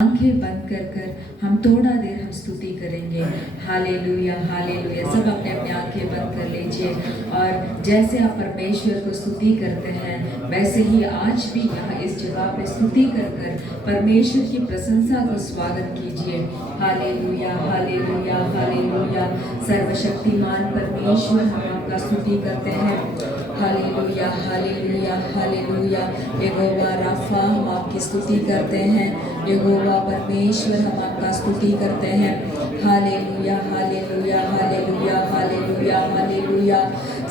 आंखें बंद कर कर हम थोड़ा देर हम स्तुति करेंगे। Hallelujah hallelujah. सब अपने अपने आंखें बंद कर लीजिए और जैसे आप परमेश्वर को स्तुति करते हैं वैसे ही आज भी यहाँ इस जगह पे स्तुति कर कर परमेश्वर की प्रशंसा को स्वागत कीजिए। Hallelujah hallelujah hallelujah. सर्वशक्तिमान परमेश्वर हम आपका स्तुति करते हैं। Hallelujah hallelujah hallelujah. यहोवा राफा हम आपकी स्तुति करते हैं। यहोवा परमेश्वर हम आपका स्तुति करते हैं। Hallelujah hallelujah hallelujah hallelujah hallelujah.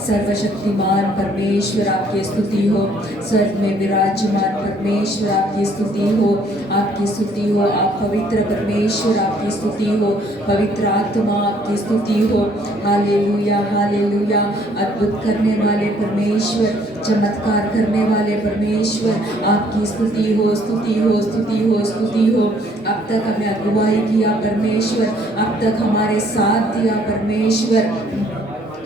सर्वशक्तिमान परमेश्वर आपकी स्तुति हो। स्वर्ग में विराजमान परमेश्वर आपकी स्तुति हो, आपकी स्तुति हो। आप पवित्र परमेश्वर आपकी स्तुति हो, पवित्र आत्मा आपकी स्तुति हो। Hallelujah hallelujah. अद्भुत करने वाले परमेश्वर, चमत्कार करने वाले परमेश्वर आपकी स्तुति हो, स्तुति हो, स्तुति हो, स्तुति हो। अब तक हमें अगुवाई किया परमेश्वर, अब तक हमारे साथ दिया परमेश्वर।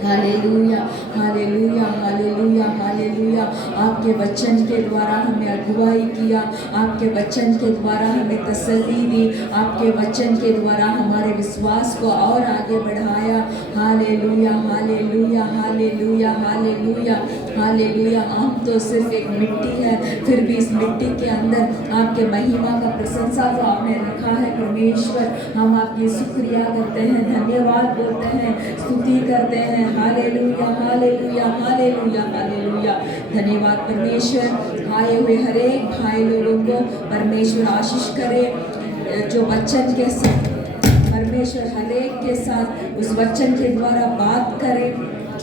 Hallelujah hallelujah hallelujah hallelujah. आपके वचन के द्वारा हमें अगुवाई किया, आपके वचन के द्वारा हमें तसल्ली दी, आपके वचन के द्वारा हमारे विश्वास को और आगे बढ़ाया। Hallelujah hallelujah hallelujah hallelujah hallelujah. हम तो सिर्फ एक मिट्टी है, फिर भी इस मिट्टी के अंदर आपके महिमा का प्रशंसा को आपने रखा है परमेश्वर। हम आपकी शुक्रिया करते हैं, धन्यवाद बोलते हैं, स्तुति करते हैं। Hallelujah hallelujah hallelujah hallelujah. धन्यवाद परमेश्वर। आए हुए हर एक भाई लोगों को परमेश्वर आशीष करे। जो वचन के साथ परमेश्वर हर एक के साथ उस वचन के द्वारा बात करे,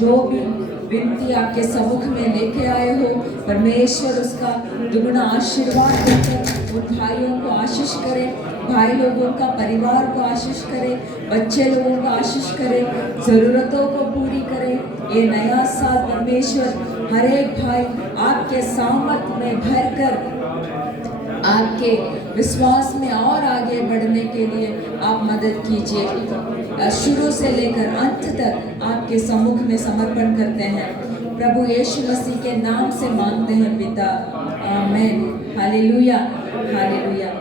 जो भी विनती आपके सम्मुख में लेके आए हो परमेश्वर उसका दुगुना आशीर्वाद देकर उन भाइयों को आशीष करे, भाई लोगों का परिवार को आशीष करे, बच्चे लोगों को आशीष करे, ज़रूरतों को पूरी करे। ये नया साल परमेश्वर हर एक भाई आपके सामर्थ में भरकर आपके विश्वास में और आगे बढ़ने के लिए आप मदद कीजिए। शुरू से लेकर अंत तक आपके सम्मुख में समर्पण करते हैं। प्रभु यीशु मसीह के नाम से मांगते हैं पिता, आमीन। Hallelujah hallelujah.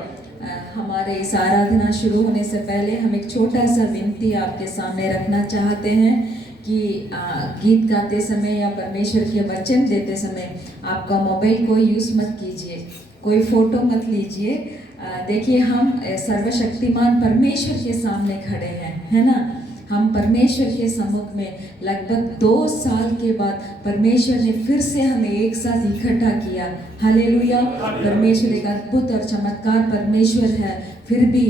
हमारे इस आराधना शुरू होने से पहले हम एक छोटा सा विनती आपके सामने रखना चाहते हैं कि गीत गाते समय या परमेश्वर के वचन देते समय आपका मोबाइल को यूज़ मत कीजिए, कोई फ़ोटो मत लीजिए। देखिए हम सर्वशक्तिमान परमेश्वर के सामने खड़े हैं, है ना। हम परमेश्वर के सम्मुख में लगभग 2 साल के बाद परमेश्वर ने फिर से हमें एक साथ इकट्ठा किया। हालेलुया। परमेश्वर एक अद्भुत और चमत्कार परमेश्वर है, फिर भी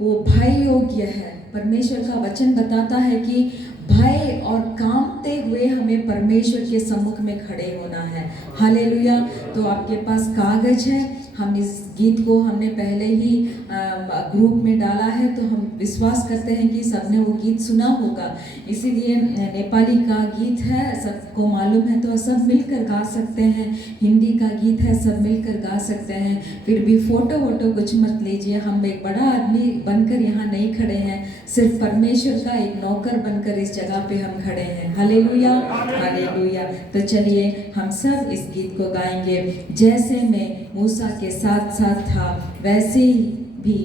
वो भय योग्य है। परमेश्वर का वचन बताता है कि भय और कांपते हुए हमें परमेश्वर के सम्मुख में खड़े होना है। हालेलुया। तो आपके पास कागज है, हम इस गीत को हमने पहले ही ग्रुप में डाला है, तो हम विश्वास करते हैं कि सबने वो गीत सुना होगा। इसीलिए नेपाली का गीत है, सबको मालूम है तो सब मिलकर गा सकते हैं। हिंदी का गीत है, सब मिलकर गा सकते हैं। फिर भी फ़ोटो वोटो कुछ मत लीजिए। हम एक बड़ा आदमी बनकर यहाँ नहीं खड़े हैं, सिर्फ परमेश्वर का एक नौकर बनकर इस जगह पे हम खड़े हैं। Hallelujah hallelujah. तो चलिए हम सब इस गीत को गाएंगे। जैसे मैं मूसा के साथ साथ था वैसे ही भी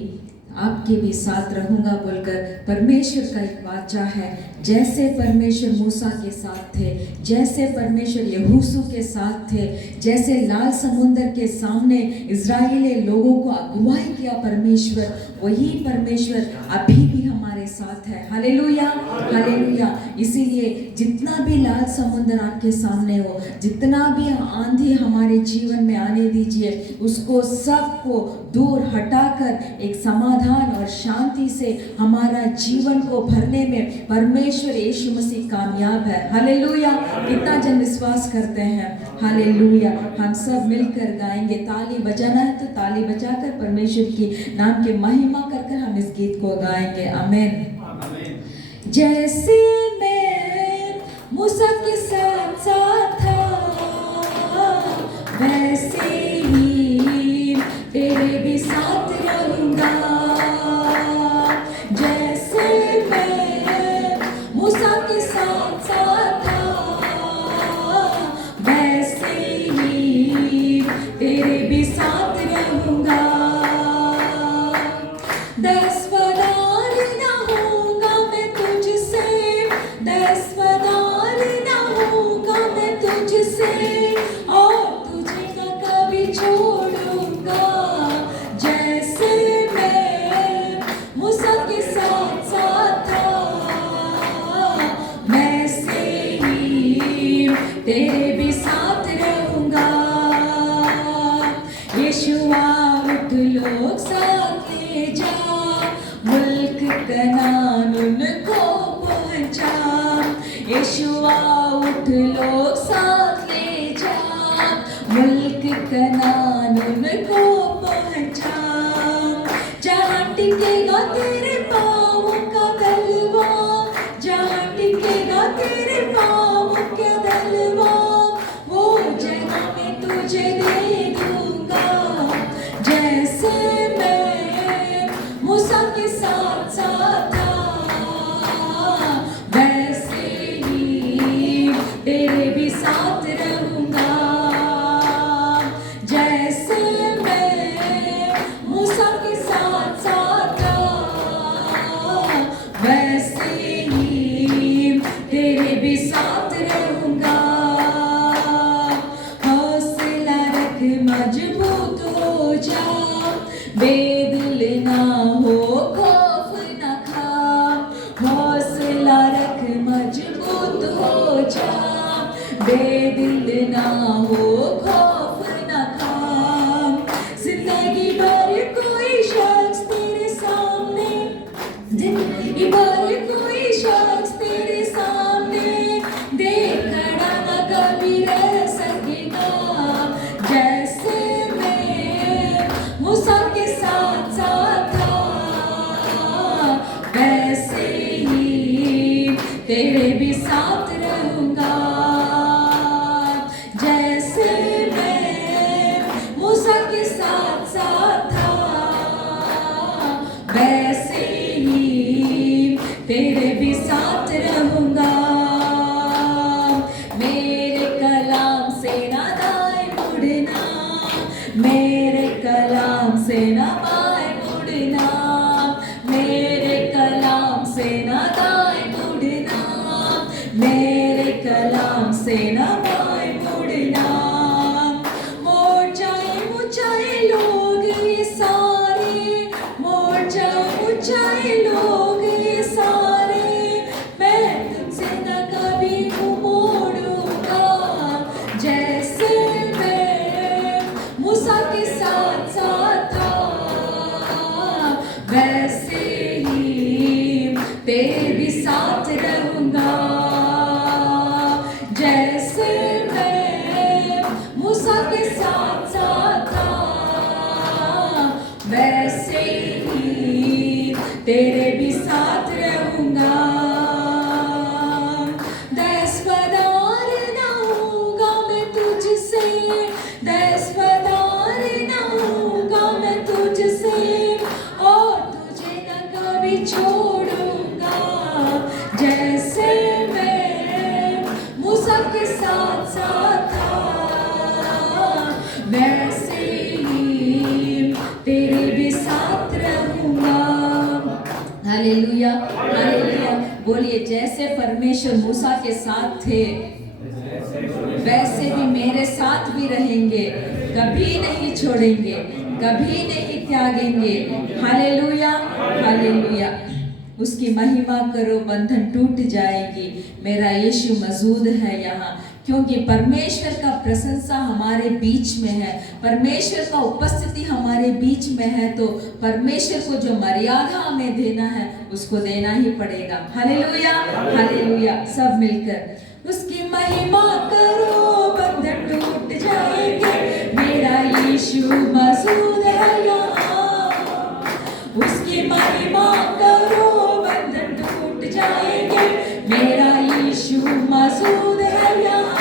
आपके भी साथ रहूंगा बोलकर परमेश्वर का एक वाचा है। जैसे परमेश्वर मूसा के साथ थे, जैसे परमेश्वर यहोशू के साथ थे, जैसे लाल समुद्र के सामने इज़राइली लोगों को अगुवाई किया परमेश्वर, वही परमेश्वर अभी भी हमारे साथ है। Hallelujah hallelujah. इसीलिए जितना भी लाल समुद्र आपके सामने हो, जितना भी आंधी हमारे जीवन में आने दीजिए, उसको सबको दूर हटाकर एक समाधान और शांति से हमारा जीवन को भरने में परमेश्वर यीशु मसीह कामयाब है। हालेलुया। कितना जन विश्वास करते हैं। हालेलुया। हम सब मिलकर गाएंगे। ताली बजाना है तो ताली बजाकर परमेश्वर की नाम की महिमा कर हम इस गीत को गाएंगे। आमीन। जैसे मैं मूसा के साथ साथ था वैसे ही तेरे भी साथ रहूंगा। जैसे मैं मूसा के साथ साथ था वैसे ही तेरे भी साथ रहूंगा। दसवदार न होऊंगा मैं तुझसे, दसवदार न होऊंगा मैं तुझसे, और तुझे न कभी छोड़ूंगा। जैसे मैं मूसा के साथ साथ था, वैसे ही तेरे भी साथ रहूंगा। यीशुआ उठ लोग साथ ले जा, मुल्क कनान उनको पहुंचा। यीशुआ उठ लोग साथ ले जा, मुल्क कनान उनको पहुंचा। जहाँ टिकेगा तेरे पाँव का तलवा, जहाँ टिकेगा तेरे पाँव का तलवा, वो जगह मैं तुझे दे दूंगा। जैसे मैं मूसा के साथ साथ था, वैसे ही तेरे भी साथ रहूंगा। जैसे मैं मूसा के साथ साथ था, वैसे ही तेरे भी साथ रहूंगा। हौसला रख मजबूत हो जा, बेदिल ना हो खौफ न खा। हौसला रख मजबूत हो जा, बेदिल ना हो खौफ न खा। जिंदगी भर कोई शख्स तेरे सामने, जिंदगी भर कोई शख्स तेरे सामने देख खड़ा न कभी रह सकेगा। जैसे मैं मूसा के साथ साथ था, वैसे ही तेरे भी साथ रहूंगा। जैसे मैं मूसा के साथ साथ था, वैसे ही तेरे भी साथ रहूंगा। मेरे कलाम से ना दाएं मुड़ना, मेरे कलाम से ना बाएं मुड़ना, मेरे कलाम से ना दाएं मुड़ना, मेरे कलाम से ना बाएं मुड़ना। मोड़ जाए ऊंचाए लोग ये सारे, मोड़ जाए ऊंचाए लोग ये सारे, मैं तुमसे न कभी मोड़ूंगा। जैसे मैं मूसा के साथ साथ था, वैसे ही तेरे भी साथ रहूंगा। जैसे मैं मूसा के साथ साथ था, वैसे ही तेरे भी साथ रहूंगा। दसवदार न होऊंगा मैं तुझसे, दसवदार न होऊंगा मैं तुझसे, और तुझे न कभी छोड़ूंगा। जैसे मैं मूसा के साथ साथ था, वैसे ही तेरे भी साथ रहूंगा। Hallelujah, hallelujah. बोलिए, जैसे परमेश्वर मूसा के साथ थे, वैसे भी मेरे साथ भी रहेंगे, कभी नहीं छोड़ेंगे, कभी नहीं त्यागेंगे। Hallelujah, hallelujah. उसकी महिमा करो, बंधन टूट जाएगी। मेरा यीशु मौजूद है यहाँ, क्योंकि परमेश्वर का प्रशंसा हमारे बीच में है, परमेश्वर का उपस्थिति हमारे बीच में है, तो परमेश्वर को जो मर्यादा हमें देना है उसको देना ही पड़ेगा। Hallelujah, hallelujah. सब मिलकर उसकी महिमा करो, बंधन टूट जाएंगे। मेरा यीशु मौजूद है यहाँ, उसकी महिमा करो, बंधन टूट जाएंगे। मेरा यीशु मौजूद है यहाँ,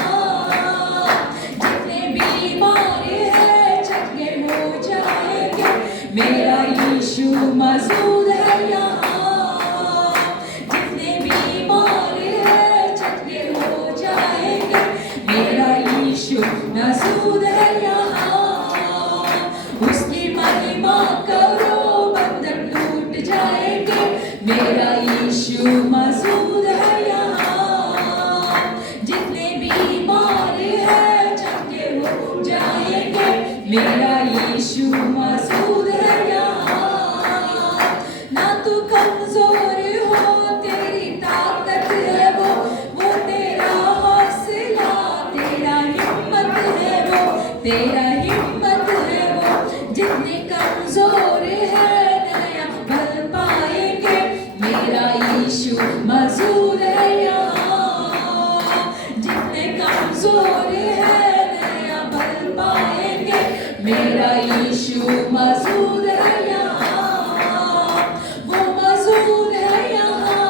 जितने बीमार हैं चंगे हो जाएंगे। मेरा यीशु मौजूद है यहाँ, जितने बीमार हैं चंगे हो जाएंगे। मेरा यीशु मौजूद है यहाँ, उसकी महिमा करो, बंधन टूट मौजूद है यहाँ। जितने बीमार है चंगे हो जाएंगे, मेरा यीशु मौजूद है यहाँ। ना तू कमजोर हो, तेरी ताकत है वो तेरा हौसला, तेरा हिम्मत है वो, तेरा हिम्मत है वो। जितने कमजोर है नया बल पाएंगे, मेरा यीशु मौजूद है यहाँ। जितने कमजोर है नया बल पाएंगे, मेरा यीशु मौजूद है यहाँ। वो मौजूद है यहाँ,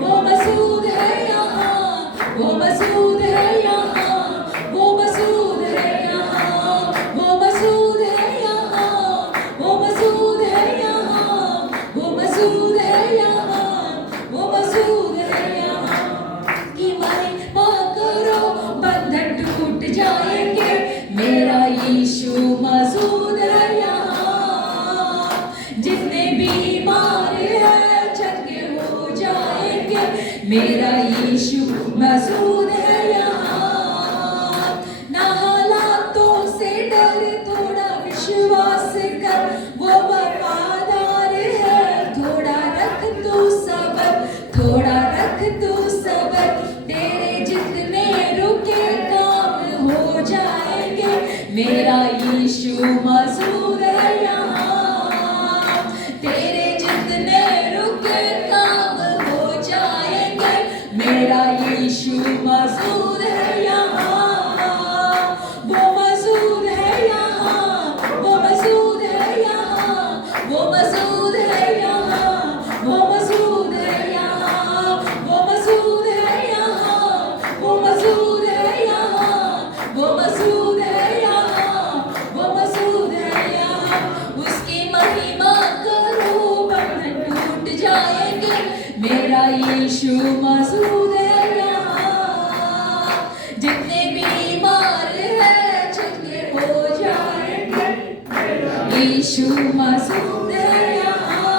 वो मौजूद है यहाँ, वो मौजूद है यहाँ, वो मौजूद है यहाँ, वो मौजूद है यहाँ, वो मौजूद है यहाँ, वो मौजूद है यहाँ, वो मौजूद है यहाँ। कि महिमा करो, बंधन टूट जाएंगे, मेरा यीशु मौजूद है यहाँ। जितने बीमार है चंगे हो जाएंगे, मेरा यीशु मौजूद है यहाँ। ना हालातों से डर, थोड़ा विश्वास कर, वो वफादार है। थोड़ा रख तू सबर, थोड़ा रख तू सबर, तेरे जितने रुके काम हो जाएंगे, मेरा यीशु मौजूद है यहाँ। तेरे जितने रुके काम हो जाएंगे, मेरा यीशु मौजूद है यहाँ। वो मौजूद है यहाँ, वो मौजूद है यहाँ, वो मौजूद है यहाँ, वो मौजूद है यहाँ, वो मौजूद है यहाँ, वो मौजूद है यहाँ, वो मौजूद है यहाँ, वो मौजूद है यहाँ। उसकी महिमा करो, बंधन टूट जाएंगे, मेरा यीशु मौजूद है यहाँ। जितने बीमार है चंगे हो जाएंगे, यीशु मौजूद है यहाँ।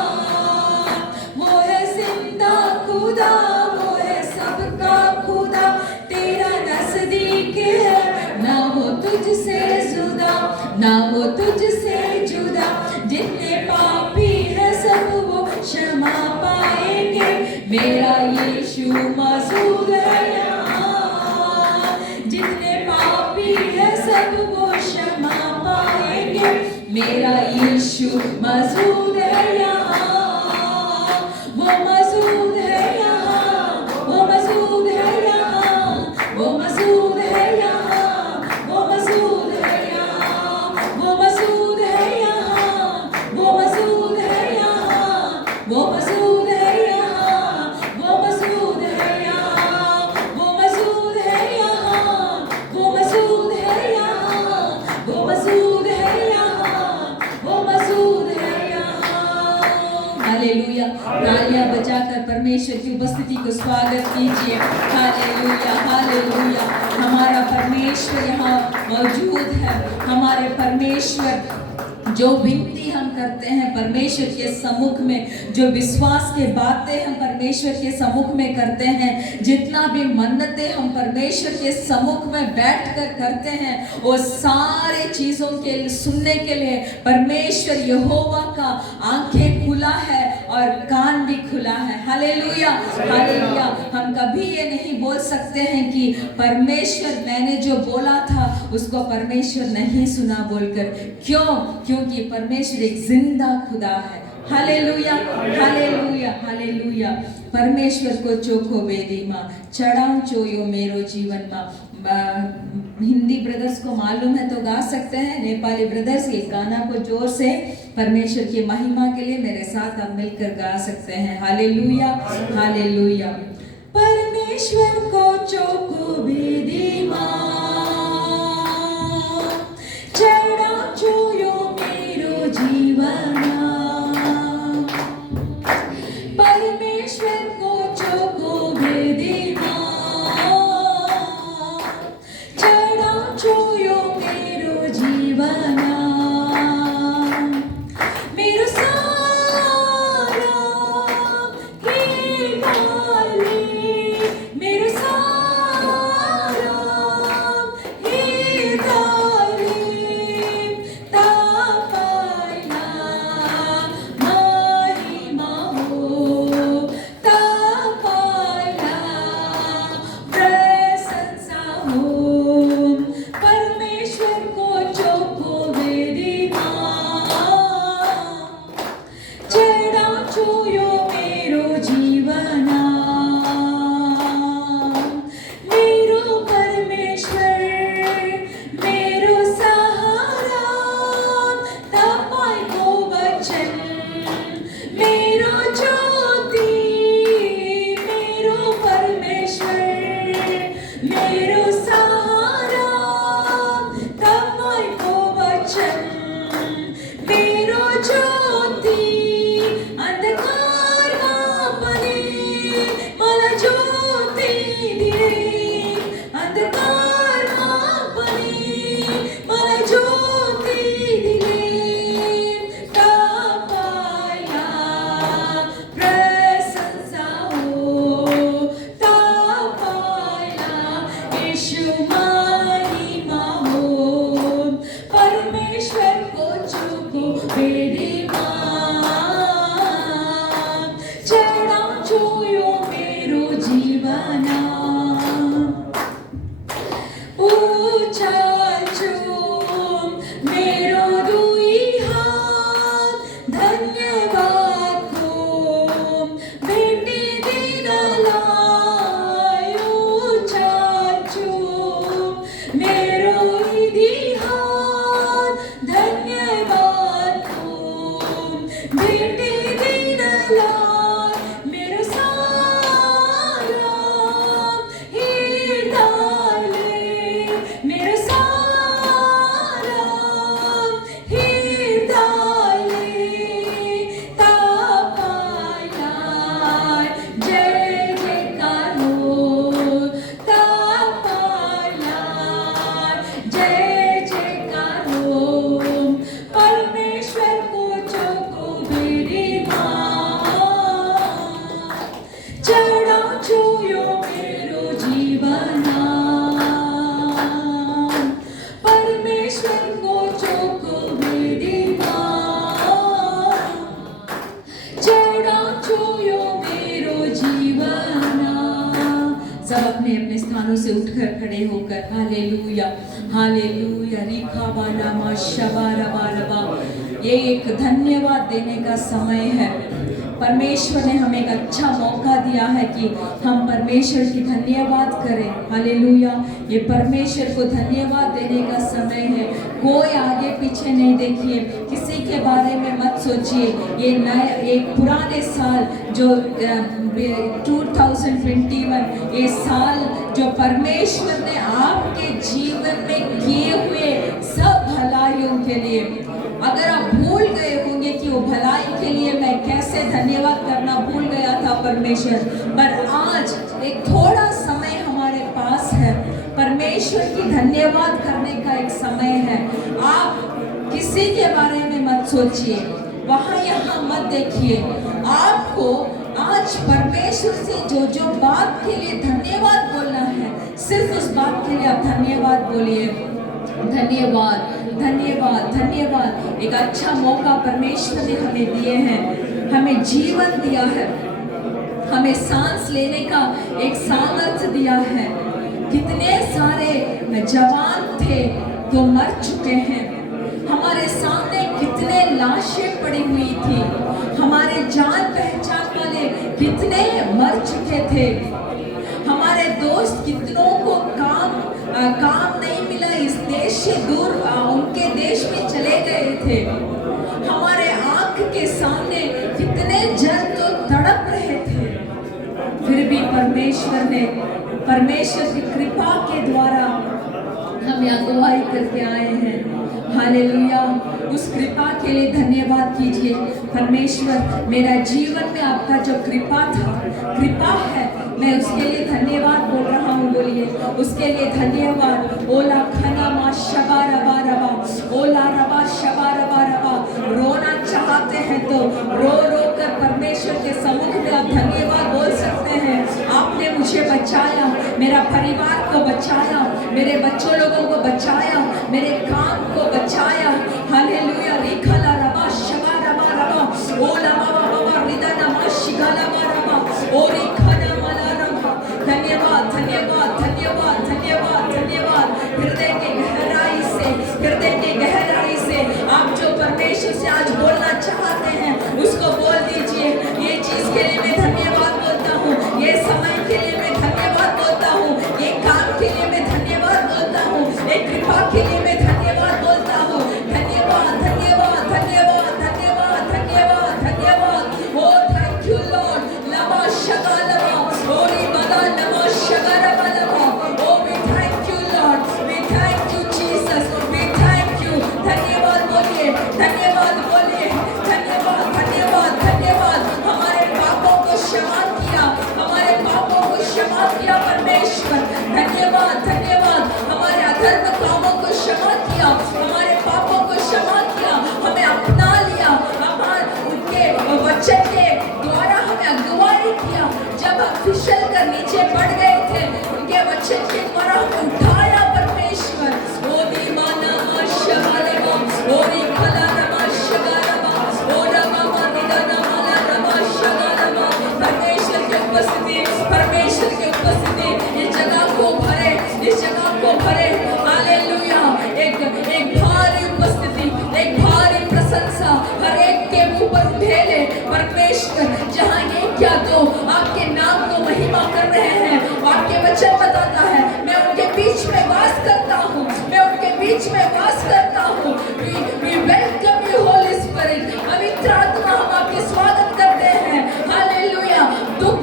वो है जिंदा खुदा, वो है सबका खुदा, तेरा नजदीक है, ना वो तुझसे जुदा, ना वो तुझसे जुदा। जितने पापी है सब वो क्षमा पाएंगे, मेरा यीशु मौजूद है यहाँ। जितने पापी है सब वो क्षमा पाएंगे, मेरा यीशु मौजूद है यहाँ। वो मौजूद है यहाँ, वो मौजूद है यहाँ, वो मौजूद है यहाँ, वो मौजूद है यहाँ, वो मौजूद है यहाँ, वो मौजूद है यहाँ, वो मौजूद है यहाँ, वो मौजूद है यहाँ, वो मौजूद है यहाँ, वो मौजूद है यहाँ, वो मौजूद है यहाँ, वो मौजूद है यहाँ। हालेलुया। तालियां बजाकर परमेश्वर की उपस्थिति को स्वागत कीजिए। Hallelujah, hallelujah. हमारा परमेश्वर यहाँ मौजूद है। हमारे परमेश्वर जो विनती हम करते हैं परमेश्वर के सम्मुख में, जो विश्वास के बातें हम परमेश्वर के सम्मुख में करते हैं, जितना भी मन्नतें हम परमेश्वर के सम्मुख में बैठकर करते हैं, वो सारे चीज़ों के सुनने के लिए परमेश्वर यहोवा का आंखें खुला है और कान भी खुला है। Hallelujah, hallelujah. हम कभी ये नहीं बोल सकते हैं कि परमेश्वर मैंने जो बोला था उसको परमेश्वर नहीं सुना बोलकर। क्यों? क्योंकि परमेश्वर एक जिंदा खुदा है। Hallelujah, hallelujah, hallelujah. परमेश्वर को चोखो वेदी मां चढ़ाऊं चोयो मेरो जीवन मां। हिंदी ब्रदर्स को मालूम है तो गा सकते हैं, नेपाली ब्रदर्स ये गाना को जोर से परमेश्वर की महिमा के लिए मेरे साथ आप मिलकर गा सकते हैं। Hallelujah, hallelujah. परमेश्वर को चोखो वेदी मां चढ़ाऊं चोयो मेरो जीवन। परमेश्वर को चोखो वेदी मां चढ़ाऊं चोयो मेरो जीवन। मेरो सारा छूयो मेरो जीवना मेरो परमेश्वर मेरो सहारा तपाईँको वचन मेरो ज्योति मेरो परमेश्वर मेरो सहारा तपाईँको वचन मेरो ज्योति अंधकारमा पनि मलाई ज्योति दिए अंधकारमा पनि मलाई ज्योति दिए तपाईँलाई प्रशंसा हो तपाईँलाई यीशु महिमा हो परमेश्वरको चुको वेदीमा चढाउँछु यो मेरो जीवना उचाल्छु मेरो दुई हात धन्यवादको भेटिदिनलाई उचाल्छु मेरो दुई हात धन्यवादको भेटिदिनलाई मेरो सारा हृदयले मेरो सारा हृदयले तपाईँलाई जय जयकार हो तपाईँलाई जय जयकार हो परमेश्वरको चोखो भेदीमा चढाउँछु यो मेरो जीवना परमेश्वरको चोखो भेदीमा चढाउँछु यो मेरो जीवना सब अपने अपने स्थानों से उठकर खड़े होकर हालेलुया हालेलुया रिखा बाला मा शबारा बारबा ये एक धन्यवाद देने का समय है परमेश्वर ने हमें एक अच्छा मौका दिया है कि हम परमेश्वर की धन्यवाद करें हालेलुया ये परमेश्वर को धन्यवाद देने का समय है कोई आगे पीछे नहीं देखिए किसी के बारे में मत सोचिए ये नए एक पुराने साल जो 2021 ये साल जो परमेश्वर ने आपके जीवन में किए हुए सब भलाइयों के लिए अगर आप भूल गए होंगे कि वो भलाई के लिए मैं कैसे धन्यवाद करना भूल गया था परमेश्वर पर आज एक थोड़ा समय हमारे पास है परमेश्वर की धन्यवाद करने का एक समय है आप किसी के बारे में मत सोचिए वहाँ यहाँ मत देखिए आपको आज परमेश्वर से जो जो बात के लिए धन्यवाद बोलना है सिर्फ उस बात के लिए आप धन्यवाद बोलिए धन्यवाद धन्यवाद धन्यवाद एक अच्छा मौका परमेश्वर ने हमें दिए हैं हमें जीवन दिया है हमें सांस लेने का एक सामर्थ्य दिया है कितने सारे जवान थे जो मर चुके हैं हमारे सामने कितने लाशें पड़ी हुई थी हमारे जान पहचान वाले कितने मर चुके थे हमारे दोस्त कितनों को काम नहीं मिला इस देश से दूर उनके देश में चले गए थे हमारे आंख के सामने कितने जन तो तड़प रहे थे फिर भी परमेश्वर की कृपा के द्वारा हम अगुवाई करके आए हैं हालेलुया उस कृपा के लिए धन्यवाद कीजिए परमेश्वर मेरा जीवन में आपका जो कृपा है मैं उसके लिए धन्यवाद बोल रहा हूँ बोलिए उसके लिए धन्यवाद ओला खना मा शबा रबा रबा ओला रबा शबा रबा रबा रोना चाहते हैं तो रो रो कर परमेश्वर के सम्मुख में आप धन्यवाद बोल सकते हैं आपने मुझे बचाया मेरा परिवार को बचाया मेरे बच्चों लोगों को बचाया मेरे काम को बचाया हालेलुया रिखला रबा शबा रबा रबा ओला बाबा बाबा रिदना मा शिगला रबा ओ रिखना मला रबा धन्यवाद धन्यवाद धन्यवाद धन्यवाद धन्यवाद हृदय के गहराई से आप जो परमेश्वर से आज बोलना चाहते हैं उसको बोल दीजिए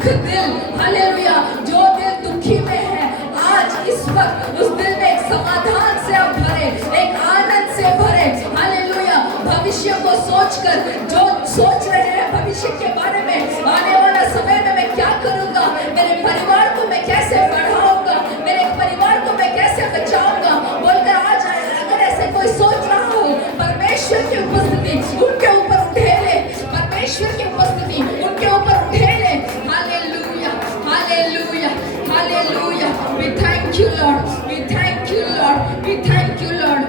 दिल, हालेलुया, जो दिल दुखी में है, आज इस वक्त उस दिल में एक समाधान से आप भरे, एक आनंद से भरे, हालेलुया। भविष्य को सोचकर जो सोच रहे हैं भविष्य के बारे में, आने वाला समय में मैं क्या करूंगा, मेरे परिवार को मैं कैसे बढ़ाऊंगा, मेरे परिवार को मैं कैसे बचाऊंगा बोलकर आज अगर ऐसे कोई सोच रहा हो, परमेश्वर की उपस्थिति उनके ऊपर उठेले, परमेश्वर की उपस्थिति उनके ऊपर उठेले। Hallelujah, hallelujah, hallelujah. We thank you Lord, we thank you Lord, we thank you Lord.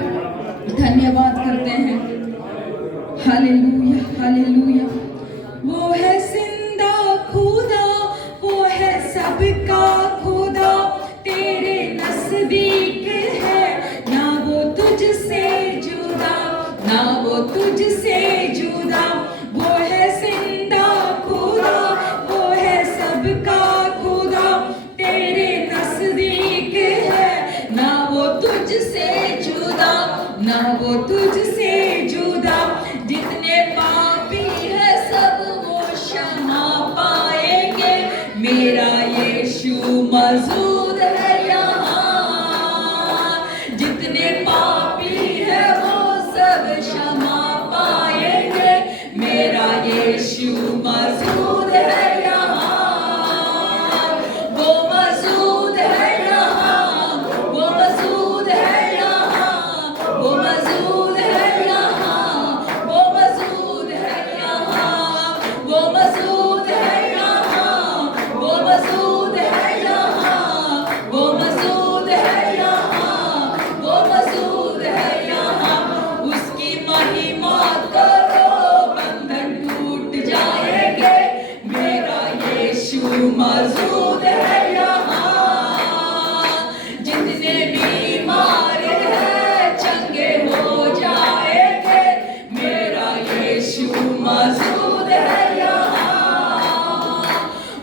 धन्यवाद करते हैं। Hallelujah, hallelujah. वो है जिंदा खुदा, वो है सबका खुदा, तेरे नजदीक है, ना वो तुझसे जुदा, ना वो तुझसे जुदा। वो है जिंदा खुदा, वो है सबका खुदा, तेरे नजदीक है, ना वो तुझसे जुदा, ना वो तुझसे जुदा। जितने पापी है सब वो क्षमा पाएंगे, मेरा यीशु मौजूद है यहाँ। जितने पापी है वो सब क्षमा पाएंगे, मेरा यीशु मौजूद है यहाँ। वो मौजूद है यहाँ, वो मौजूद है यहाँ, वो मौजूद है यहाँ, वो मौजूद है यहाँ, वो मौजूद है यहाँ, वो मौजूद है यहाँ, वो मौजूद है यहाँ, वो मौजूद है यहाँ। उसकी महिमा करो, बंधन टूट जाएंगे, मेरा यीशु मौजूद है यहाँ। जितने बीमार हैं चंगे हो जाएंगे, मेरा यीशु मौजूद है यहाँ।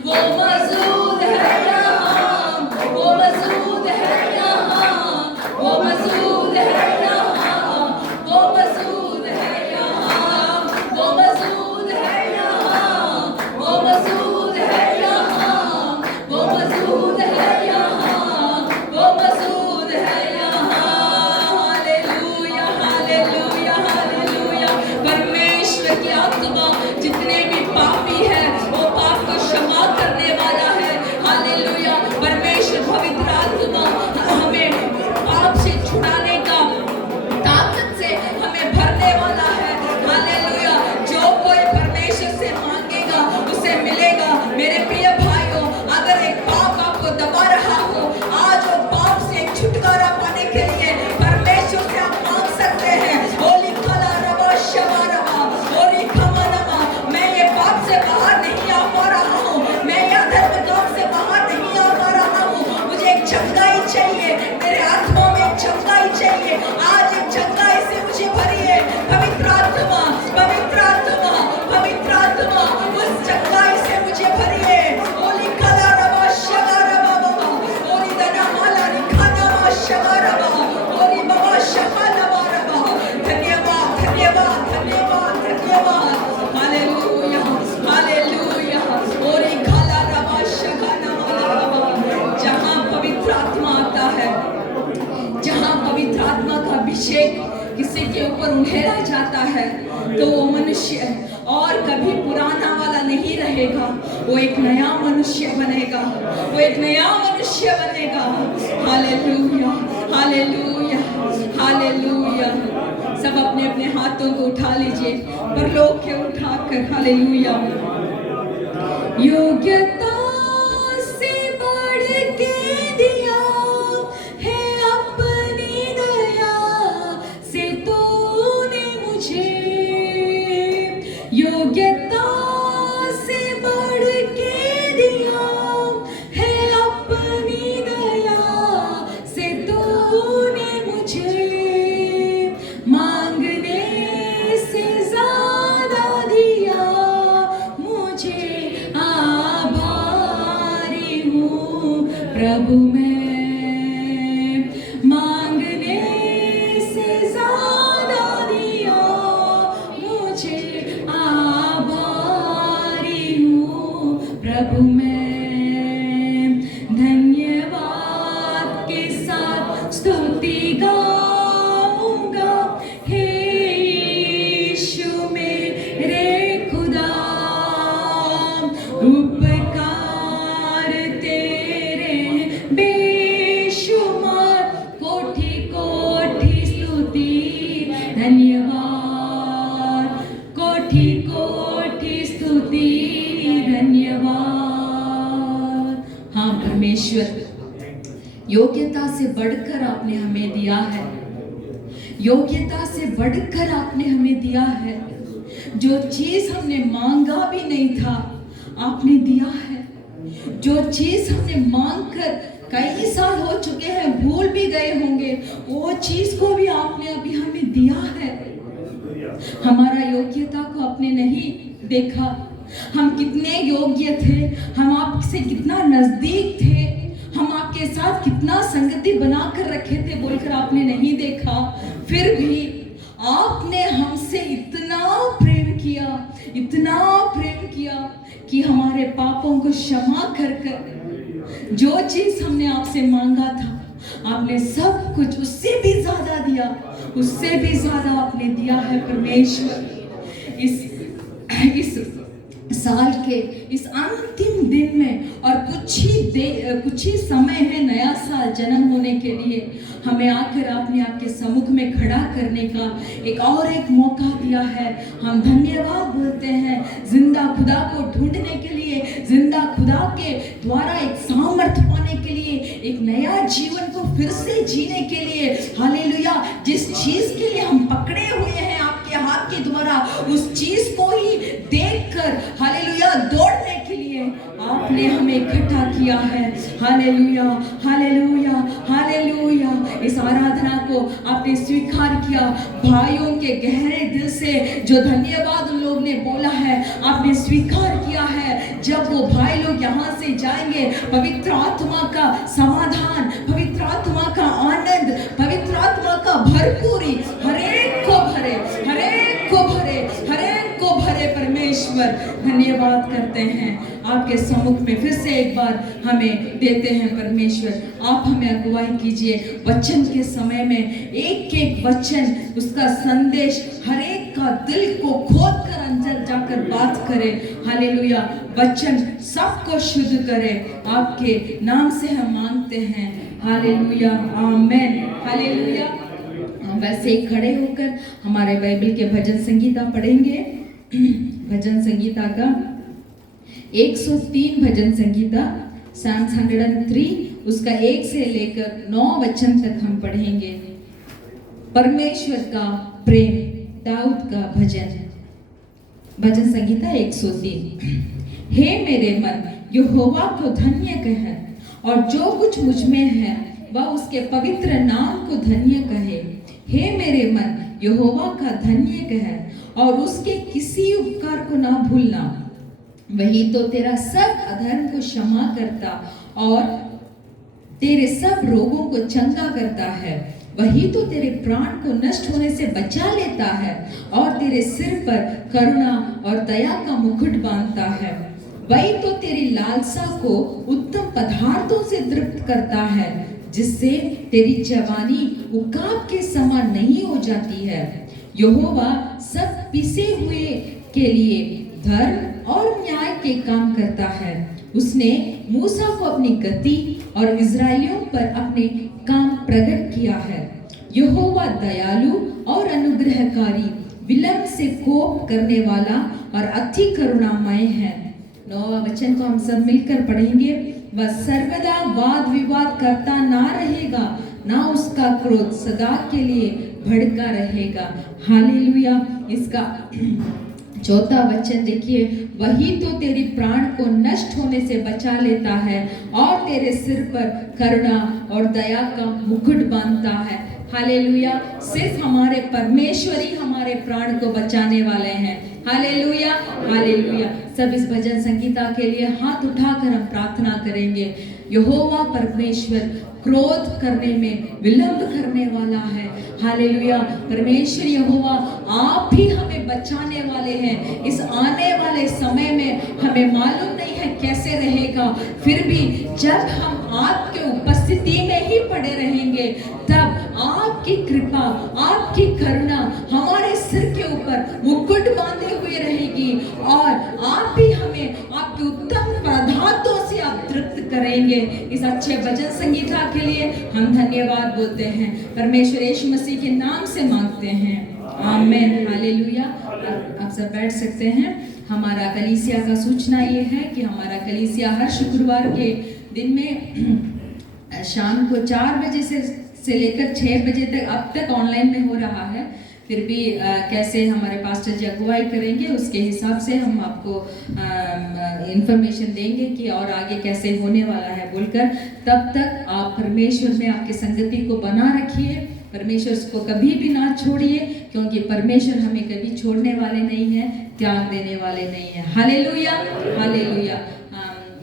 वो मौजूद है यहाँ, वो मौजूद है यहाँ, वो मौजूद है यहाँ, वो मौजूद है यहाँ, वो मौजूद है यहाँ, वो मौजूद है यहाँ, वो मौजूद है यहाँ, वो मौजूद है यहाँ। Hallelujah, hallelujah, hallelujah. परमेश्वर की आत्मा जितने भी पापी है वो पाप को क्षमा करने वाला है। हालेलुया। परमेश्वर पवित्र आत्मा हमें पाप से छुड़ाने का ताकत से हमें भरने वाला है। हालेलुया। जो कोई परमेश्वर से मांगेगा उसे मिलेगा। मेरे प्रिय भाइयों, अगर एक पाप आपको दबा रहा हो, आज वो पाप से एक छुटकारा पाने के लिए परमेश्वर से आप मांग सकते हैं। ओली कला रवा शवा रवा, ओली खमा नमा, मैं ये पाप से बाहर नहीं आ पा रहा हूँ, मैं ये अधर्म काम से बाहर नहीं आ पा रहा हूँ, मुझे एक चंगाई चाहिए, मेरे आत्मा में एक चंगाई चाहिए। आज एक चंगाई से मुझे भरिए पवित्र आत्मा, पवित्र आत्मा, पवित्र आत्मा, उस चंगाई से मुझे भरिए। ओली कला रवा शवा रवा बाबा, ओली दना माला निखाना मा शवा रवा, ओली बाबा शवा रवा रवा। धन्यवाद, धन्यवाद, धन्यवाद, धन्यवाद। Hallelujah, hallelujah. ओली कला रवा शवा नवा रवा। जहाँ पवित्र आत्मा आता है, जहाँ पवित्र आत्मा का अभिषेक किसी के ऊपर उंडेला जाता है, तो वो मनुष्य और कभी पुराना वाला नहीं रहेगा, वो एक नया मनुष्य बनेगा, वो एक नया मनुष्य बनेगा। Hallelujah, hallelujah, hallelujah. सब अपने अपने हाथों को उठा लीजिए, परलोक के उठाकर। हालेलुया। योग्यता से बढ़ के दिया है अपनी दया से तूने मुझे, योग्यता से बढ़ के दिया है अपनी दया से तूने मुझे, मांगने से ज्यादा दिया मुझे, आभारी हूँ प्रभु मैं, मांगने से ज्यादा दिया मुझे, आभारी हूँ प्रभु मैं। परमेश्वर, योग्यता से बढ़कर आपने हमें दिया है, योग्यता से बढ़कर आपने हमें दिया है। जो चीज हमने मांगा भी नहीं था आपने दिया है, जो चीज हमने मांग कर कई साल हो चुके हैं, भूल भी गए होंगे, वो चीज को भी आपने अभी हमें दिया है। हमारा योग्यता को आपने नहीं देखा, हम कितने योग्य थे, हम आपसे कितना नजदीक थे, हम आपके साथ कितना संगति बना कर रखे थे बोलकर आपने नहीं देखा। फिर भी आपने हमसे इतना प्रेम किया, इतना प्रेम किया कि हमारे पापों को क्षमा कर कर जो चीज हमने आपसे मांगा था आपने सब कुछ उससे भी ज्यादा दिया, उससे भी ज्यादा आपने दिया है परमेश्वर। इस साल के इस अंतिम दिन में और कुछ ही समय है नया साल जन्म होने के लिए, हमें आकर आपने आपके सम्मुख में खड़ा करने का एक मौका दिया है। हम धन्यवाद बोलते हैं जिंदा खुदा को ढूंढने के लिए, जिंदा खुदा के द्वारा एक सामर्थ्य पाने के लिए, एक नया जीवन को फिर से जीने के लिए। हालेलुया। जिस चीज के लिए हम पकड़े हुए हैं आपके हाथ के द्वारा, उस चीज को ही देखकर हालेलुया दौड़ने के लिए आपने हमें इकट्ठा किया है। Hallelujah, hallelujah, hallelujah. इस आराधना को आपने स्वीकार किया, भाइयों के गहरे दिल से जो धन्यवाद उन लोग ने बोला है आपने स्वीकार किया है। जब वो भाई लोग यहाँ से जाएंगे, पवित्र आत्मा का समाधान, पवित्र आत्मा का आनंद, पवित्र आत्मा का भरपूरी हरेक को भरे, हरेक को भरे, हरेक को भरे। परमेश्वर धन्यवाद करते हैं आपके सम्मुख में फिर से एक बार हमें देते हैं। परमेश्वर आप हमें अगुवाई कीजिए, वचन के समय में एक एक वचन उसका संदेश हरेक का दिल को खोद कर अंदर जाकर बात करे। हालेलुया। वचन सबको शुद्ध करे, आपके नाम से हम मांगते हैं। हालेलुया, आमेन। हालेलुया। वैसे ही खड़े होकर हमारे बाइबल के भजन संगीता पढ़ेंगे। भजन संगीता का 103 भजन संगीता Psalms 103, उसका 1 से लेकर 9 वचन तक हम पढ़ेंगे। परमेश्वर का प्रेम, दाऊद का भजन। भजन संगीता 103। हे मेरे मन यहोवा को धन्य कह, और जो कुछ मुझ में है वह उसके पवित्र नाम को धन्य कहे। हे मेरे मन यहोवा का धन्य कह, और उसके किसी उपकार को ना भूलना। वही तो तेरा सब अधर्म को क्षमा करता और तेरे सब रोगों को चंगा करता है। वही तो तेरे प्राण को नष्ट होने से बचा लेता है और तेरे सिर पर करुणा और दया का मुकुट बांधता है। वही तो तेरी लालसा को उत्तम पदार्थों से तृप्त करता है, जिससे तेरी जवानी उकाब के समान नहीं हो जाती है। यहोवा सब पिसे हुए के लिए धर्म और न्याय के काम करता है। उसने मूसा को अपनी गति और इजराइलियों पर अपने काम प्रकट किया है। यहोवा दयालु और अनुग्रहकारी, विलंब से कोप करने वाला और अति करुणामय है। 9वां वचन को हम सब मिलकर पढ़ेंगे। वह सर्वदा वाद विवाद करता ना रहेगा, ना उसका क्रोध सदा के लिए भड़का रहेगा। हालेलुया। इसका 4था वचन देखिए। वही तो तेरी प्राण को नष्ट होने से बचा लेता है और तेरे सिर पर करुणा और दया का मुकुट बांधता है। हालेलुया। सिर्फ हमारे परमेश्वर ही हमारे प्राण को बचाने वाले हैं। Hallelujah, hallelujah. सब इस भजन संगीता के लिए हाथ उठाकर हम प्रार्थना करेंगे। यहोवा परमेश्वर क्रोध करने में विलंब करने वाला है। हालेलुया। परमेश्वर यहोवा आप ही हमें बचाने वाले हैं। इस आने वाले समय में हमें मालूम नहीं है कैसे रहेगा, फिर भी जब हम आपके उपस्थिति में ही पड़े रहेंगे, तब आपकी कृपा, आपकी करुणा हमारे सिर के ऊपर मुकुट बांधे हुए रहेगी और आप भी हमें आपके उत्तम पदार्थों से आप तृप्त करेंगे। इस अच्छे भजन संगीता के लिए हम धन्यवाद बोलते हैं, परमेश्वर यीशु मसीह के नाम से मांगते हैं। आमेन। हालेलुया। आप सब बैठ सकते हैं। हमारा कलीसिया का सूचना ये है कि हमारा कलीसिया हर शुक्रवार के दिन में शाम को 4 बजे से लेकर 6 बजे तक अब तक ऑनलाइन में हो रहा है। फिर भी कैसे हमारे पास्टर जी अगुवाई करेंगे उसके हिसाब से हम आपको इंफॉर्मेशन देंगे कि और आगे कैसे होने वाला है बोलकर। तब तक आप परमेश्वर में आपकी संगति को बना रखिए, परमेश्वर को कभी भी ना छोड़िए, क्योंकि परमेश्वर हमें कभी छोड़ने वाले नहीं हैं, त्याग देने वाले नहीं हैं। Hallelujah, hallelujah.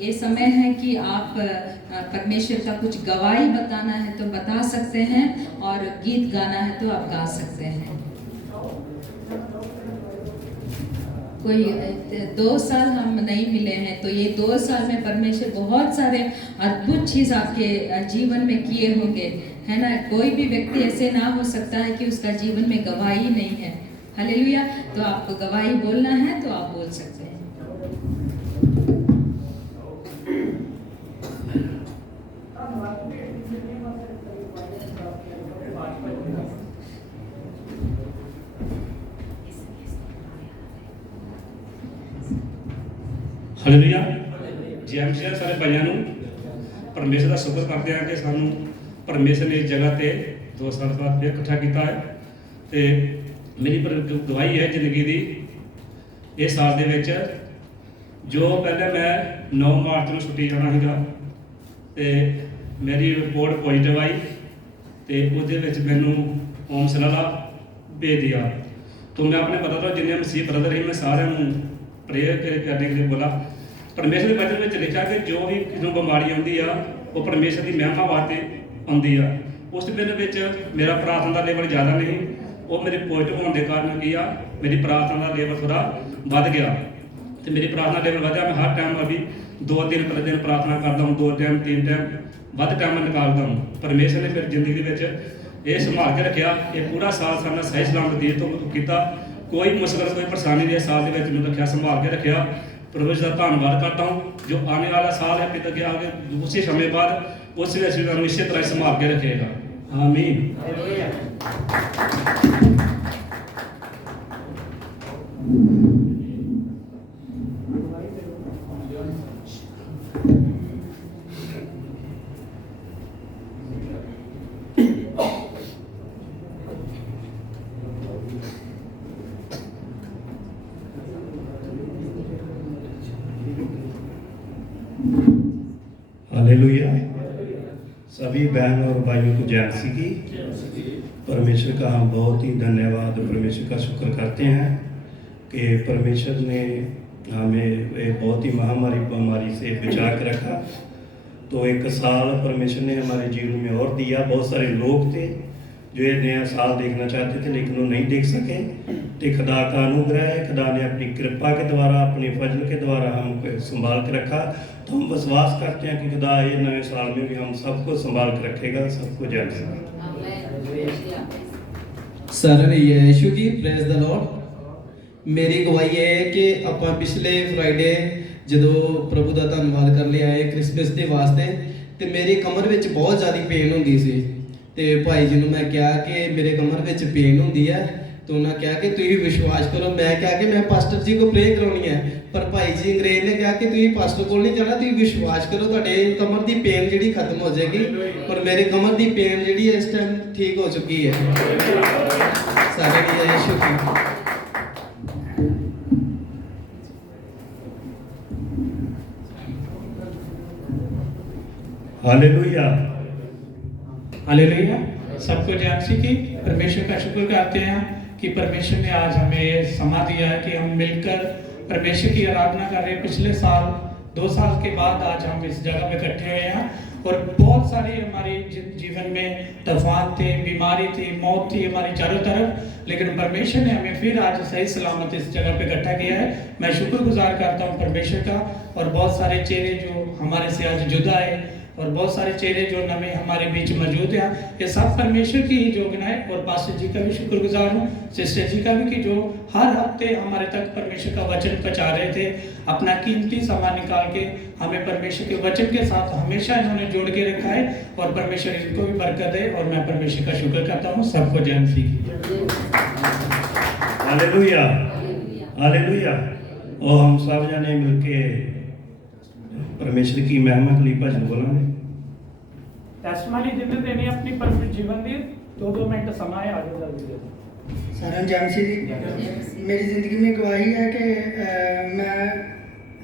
ये समय है कि आप परमेश्वर का कुछ गवाही बताना है तो बता सकते हैं, और गीत गाना है तो आप गा सकते हैं। कोई 2 साल हम नहीं मिले हैं, तो ये 2 साल में परमेश्वर बहुत सारे अद्भुत चीज़ आपके जीवन में किए होंगे, है ना। कोई भी व्यक्ति ऐसे ना हो सकता है कि उसका जीवन में गवाही नहीं है। हालेलुया। तो आपको गवाही बोलना है तो आप बोल सकते हैं। हालेलुया जी। हम सारे भाइयों ਨੂੰ परमेश्वर ਦਾ ਸ਼ੁਕਰ ਕਰਦੇ ਹਾਂ ਕਿ ਸਾਨੂੰ परमेश्वर ने इस जगह पे 2 साल बाद फिर इकट्ठा किया है। तो मेरी गवाही है जिंदगी की इस साल के विच जो पहले मैं 9 मार्च को छुट्टी जाना सीगा, तो मेरी रिपोर्ट पॉजिटिव आई, तो वो मैनू ओम सलाला भेज दिया। तो मैं अपने पता तो जिन्हें मसीह ब्रदर ही मैं सारे प्रेयर करने के लिए बोला। परमेश्वर के वचन में लिखा कि जो भी किसी बीमारी आती आ वो परमेश्वर की महिमा वास्ते आती आ। उस दिन मेरा प्रार्थना का लेवल ज़्यादा नहीं, वो मेरे पॉजिटिव होने के कारण की आ मेरी प्रार्थना का लेवल थोड़ा बढ़ गया। तो मेरी प्रार्थना लेवल बढ़ा, मैं हर टाइम अभी 2 दिन पर दिन प्रार्थना करता हूँ, 2 टाइम 3 टाइम वध टाइम मैं निकालता हूँ। परमेश्वर ने मेरी जिंदगी में ये संभाल के रखा। ये पूरा साल सामने सही सलामत दी तो किया, कोई मुश्किल कोई परेशानी नहीं साल के मैं रखा, संभाल के रखा। परमेश्वर का धन्यवाद करता हूँ। जो आने वाला साल है पिता के आगे उसी समय बाद उस निश्चित तरह संभाल के रखेगा। आमीन। हालेलुया। सभी बहन और भाइयों को जय मसीह की। परमेश्वर का हम बहुत ही धन्यवाद, परमेश्वर का शुक्र करते हैं कि परमेश्वर ने हमें एक बहुत ही महामारी बीमारी से बचा के रखा। तो 1 साल परमेश्वर ने हमारे जीवन में और दिया। बहुत सारे लोग थे जो ये नया साल देखना चाहते थे लेकिन वो नहीं देख सके। तो खुदा का अनुग्रह है, खुदा ने अपनी कृपा के द्वारा, अपने फजल के द्वारा हमको संभाल के रखा। तो हम विश्वास करते हैं कि खुदा ये नए साल में भी हम सबको संभाल के रखेगा। सबको जय मसीह। सारे यीशु की प्रेज द लॉर्ड। मेरी गवाही है कि ਆਪਾਂ ਪਿਛਲੇ ਫਰਾਈਡੇ ਜਦੋਂ ਪ੍ਰਭੂ ਦਾ ਧੰਨਵਾਦ ਕਰਨ ਲਈ ਆਏ ਕ੍ਰਿਸਮਸ ਦੇ ਵਾਸਤੇ, ਤੇ ਮੇਰੀ ਕਮਰ ਵਿੱਚ ਬਹੁਤ ਜ਼ਿਆਦਾ ਪੇਨ ਹੁੰਦੀ ਸੀ। ਤੇ ਭਾਈ ਜੀ ਨੂੰ ਮੈਂ ਕਿਹਾ ਕਿ ਮੇਰੇ ਕਮਰ ਵਿੱਚ ਪੇਨ ਹੁੰਦੀ ਹੈ, तो उन्होंने कहा कि तुम विश्वास करो। मैं कहा कि मैं पास्टर जी को प्रे करानी है, पर भाई जी अंग्रेज ने कहा कि तुम पास्टर को नहीं जाना, तुम विश्वास करो तो कमर की पेन जी खत्म हो जाएगी। पर मेरी कमर की पेन जी इस टाइम ठीक हो चुकी है। सारे यीशु की। Hallelujah, hallelujah. सबको जय मसीह की। परमेश्वर का शुक्र करते हैं कि परमेश्वर ने आज हमें समा दिया है कि हम मिलकर परमेश्वर की आराधना कर रहे हैं। पिछले साल 2 साल के बाद आज हम इस जगह पे इकट्ठे हुए हैं, और बहुत सारी हमारी जीवन में तूफान थे, बीमारी थी, मौत थी हमारी चारों तरफ, लेकिन परमेश्वर ने हमें फिर आज सही सलामत इस जगह पे इकट्ठा किया है। मैं शुक्रगुजार करता हूँ परमेश्वर का। और बहुत सारे चेहरे जो हमारे से आज जुदा है, और बहुत सारे चेहरे जो नवे हमारे बीच मौजूद हैं, ये सब परमेश्वर की ही योजना है। और पास्टर जी का भी शुक्रगुजार हूँ, सिस्टर जी का भी, कि जो हर हफ्ते हमारे तक परमेश्वर का वचन पहुँचा रहे थे। अपना कीमती समय निकाल के हमें परमेश्वर के वचन के साथ हमेशा इन्होंने जोड़ के रखा है, और परमेश्वर इनको भी बरकत दे। और मैं परमेश्वर का शुक्र करता हूँ। सबको जय मसीह की। Hallelujah, hallelujah. और हम सब जाने मिलके परमेश्वर की महिमा के लिए भजन बोलेंगे। टेस्टमनी जिन्हें देनी अपनी पवित्र जीवन दी 2-2 मिनट समय आगे जल्दी दे दो। सारण जैमसी जी, मेरी ज़िंदगी में गवाही है कि मैं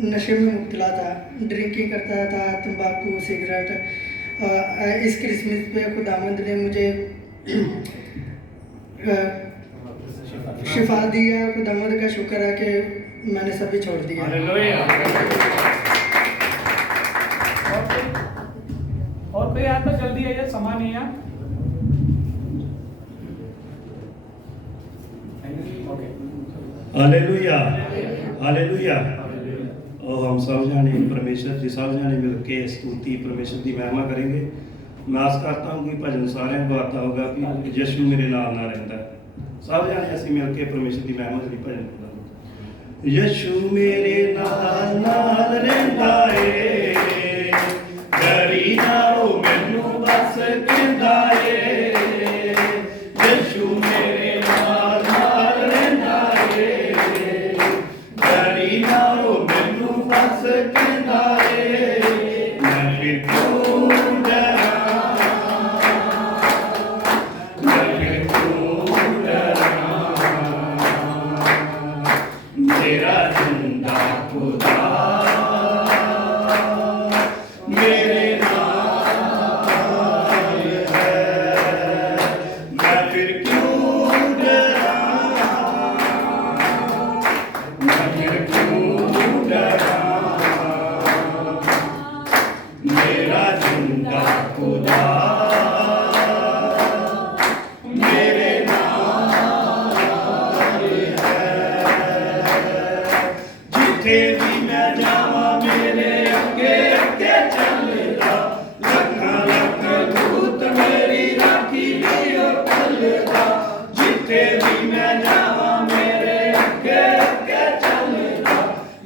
नशे में मुब्तला था, ड्रिंकिंग करता था, तंबाकू, सिगरेट। इस क्रिसमस पे खुदावंद ने मुझे शिफा दी है। खुदावंद का शुक्र है कि मैंने सभी छोड़ दिया। और कोई आए तो जल्दी आइए, समय नहीं है। Hallelujah, hallelujah. और हम सब जाने परमेश्वर जी सब जाने मिलके स्तुति परमेश्वर की महिमा करेंगे। मैं आस करता हूँ कि भजन सारे को आता होगा कि यीशु मेरे नाल ना रहता है। सब जाने ऐसे मिलके परमेश्वर की महिमा करी भजन बोलांगे। यीशु मेरे नाल रहता है, डरी जाओ मैनू बस कहंदा है। यीशु मेरे नाल रहंदा है, डरी जाओ मैनू बस कहंदा है। मैं फिर क्यों डरां, मैं फिर क्यों डरां। मेरा जिंदा खुदा मेरे नाल है, मैं फिर क्यों डरां, मैं फिर क्यों डरां। मेरा जिंदा खुदा मेरे नाल है। जिथे भी मैं जावां मेरे अगे अगे चलदा, लखां लख दूत मेरी राखी लियो चलदा। जिथे भी मैं जावां मेरे अगे अगे चलदा,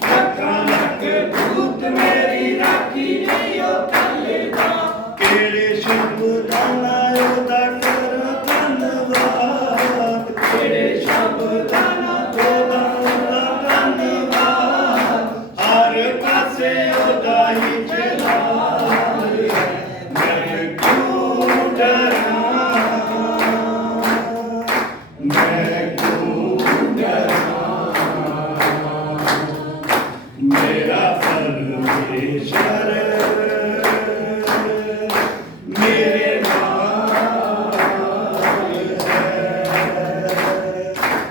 लखां लख दूत मेरी राखी लियो चलदा। केड़े शब्दां नाल ओदा करो धन्नवाद, केड़े शब्दां नाल ओदा धन्नवाद। हर पासे ओदा ही जलाल है, मैं क्यों डरां, मैं क्यों डरां। मेरा परमेश्वर मेरे नाल है।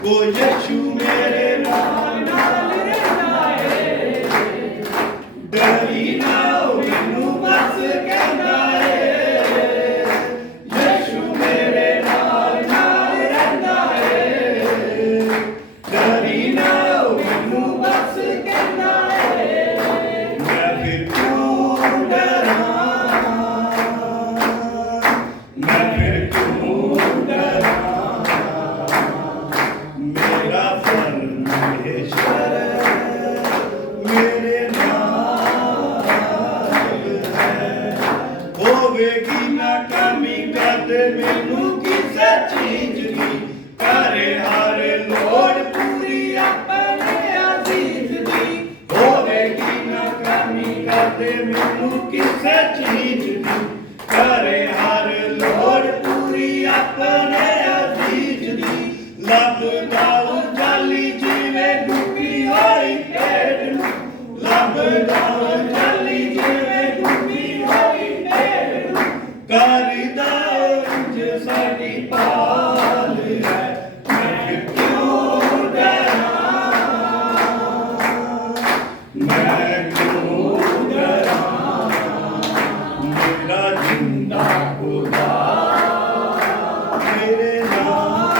वो यीशु मेरे नाल रहंदा है, डरी जाओ मैनू बस कहंदा है। यीशु मेरे नाल रहंदा है, डरी जाओ मैनू बस कहंदा है। मैं फिर क्यों डरां, मैं फिर क्यों डरां। मेरा परमेश्वर मेरे नाल है। होवेगी ना कमी कद मैनू किसे चीज दी, करे हर लोड़ पूरी अपने अजीज दी। होवेगी ना कमी कद मैनू किसे चीज दी, करे हर लोड़ पूरी अपने अजीज दी। लभदा उजाली जिवें डुबी होई भेड़ नूं, लभदा उजाली जिवें डुबी होई भेड़ नूं। करदा इंज साडी पाल है, मैं क्यों डरां, मैं क्यों डरां। मेरा जिंदा खुदा मेरे नाल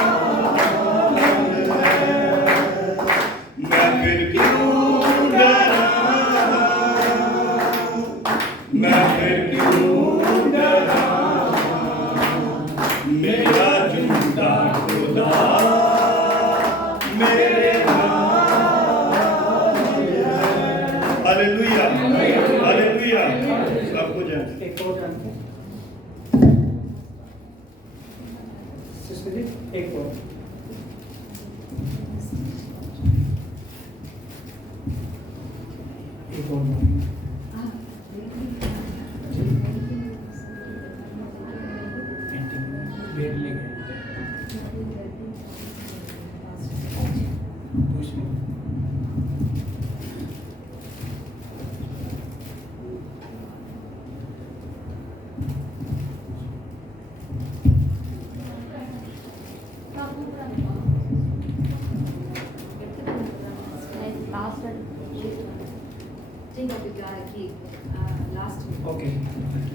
है, मैं फिर क्यों डरां, मैं फिर क्यों डरां। मेरा जिंदा खुदा मेरे नाल है। Hallelujah, hallelujah. सबको जय। एक और गाना। सिस्टर जी, एक और।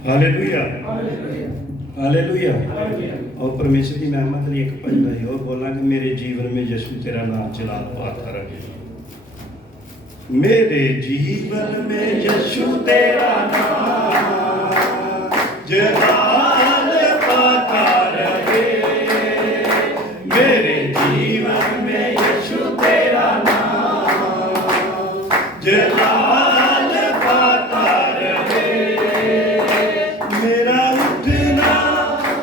Hallelujah hallelujah. और परमेश्वर की महिमा के लिए एक भजन है और बोला कि मेरे जीवन में यीशु तेरा नाम जलाल पाता रहे। मेरे जीवन में यीशु तेरा नाम जलाल पाता रहे। मेरे जीवन में यीशु तेरा नाम जलाल पाता रहे। मेरा उठना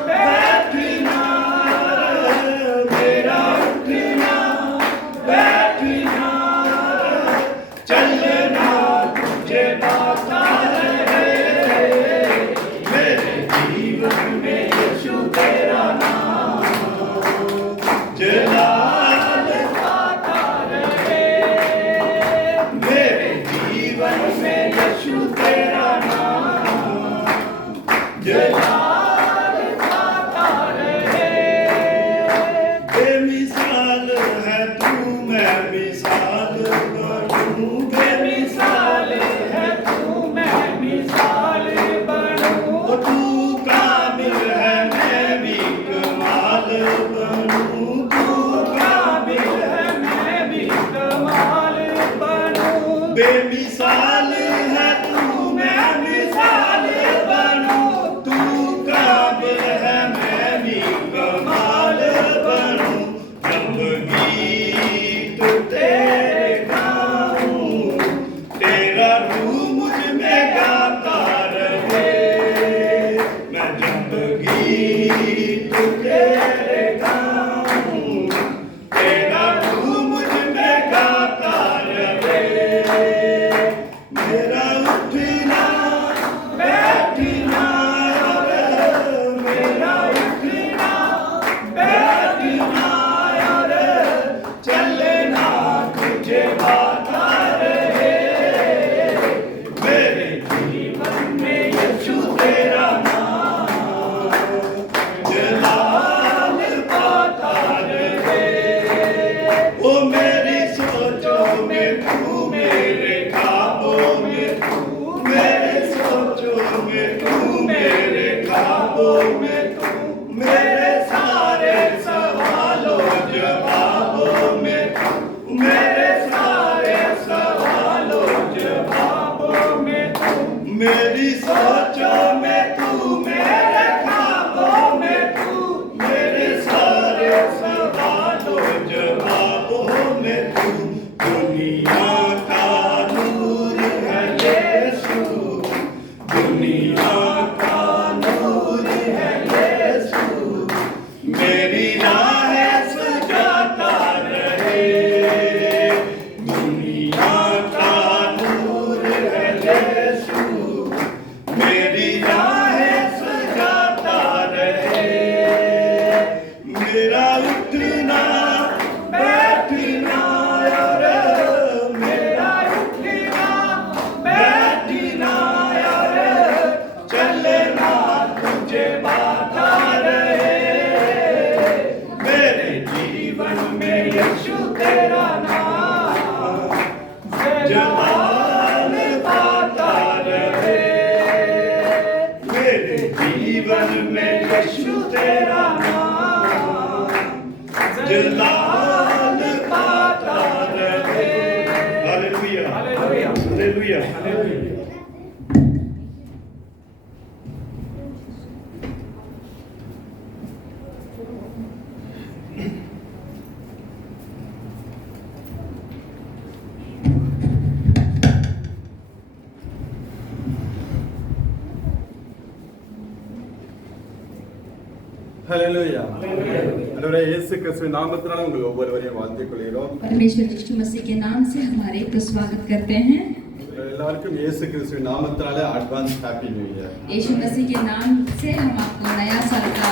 बैठना मेरा उठना बैठना चलना तुझे पाता रहे। मेरे जीवन में यीशु तेरा नाम जलाल पाता रहे। मेरे जीवन में यीशु तेरा नाम जलाल पाता रहे। बेमिसाल है तू मैं मिसाल बनूं। बेमिसाल है तू मैं मिसाल बनूं। तू काबिल है मैं भी कमाल बनूं। तू काबिल है मैं भी कमाल बनूं। बेमिसाल है तू मैं मिसाल बनूं। तू काबिल है मैं भी कमाल बनूं। जब गीत तेरे गाऊं तेरा रूह मुझ में गाता रहे। मैं जब गीत तेरे गाऊं तेरा रूह मुझ में गाता रहे। मेरा उठना बैठना मेरा उठना बैठना चलना तुझे पाता रहे। मेरे जीवन में यीशु तेरा नाम जलाल पाता रहे। ओ मेरी सोचों में तू मेरे ख्वाबों में तू मेरे सोचों में तू मेरे ख्वाबों में तू मेरे सारे सवालों जवाबों में तू मेरे सारे सवालों जवाबों में तू मेरी सोचों में तू मेरे ख्वाबों में तू मेरे सारे सवालों जवाबों में तू। दुनिया का नूर है यीशु। दुनिया का नूर है यीशु। मेरी राहें सजाता रहे। दुनिया का नूर है यीशु। मेरी राहें सजाता रहे। मेरा उठना बैठना मेरा उठना बैठना चलना तुझे पाता रहे। मेरे जीवन में यीशु तेरा नाम जलाल पाता रहे। मेरे जीवन में यीशु तेरा नाम जलाल पाता रहे। Hallelujah hallelujah hallelujah. ஹல்லேலூயா ஆண்டவரே இயேசு கிறிஸ்துவின் நாமத்தினால உங்கள் ஒவ்வொருவரையும் வாழ்த்திக் கொள்கிறோம். परमेश्वर यीशु मसीह के नाम से हमारे को स्वागत करते हैं। எல்லா எல்லாருக்கும் இயேசு கிறிஸ்துவின் நாமத்தினாலே அட்வான்ஸ் ஹாப்பி நியூ இயர். यीशु मसीह के नाम से हम आपको नया साल का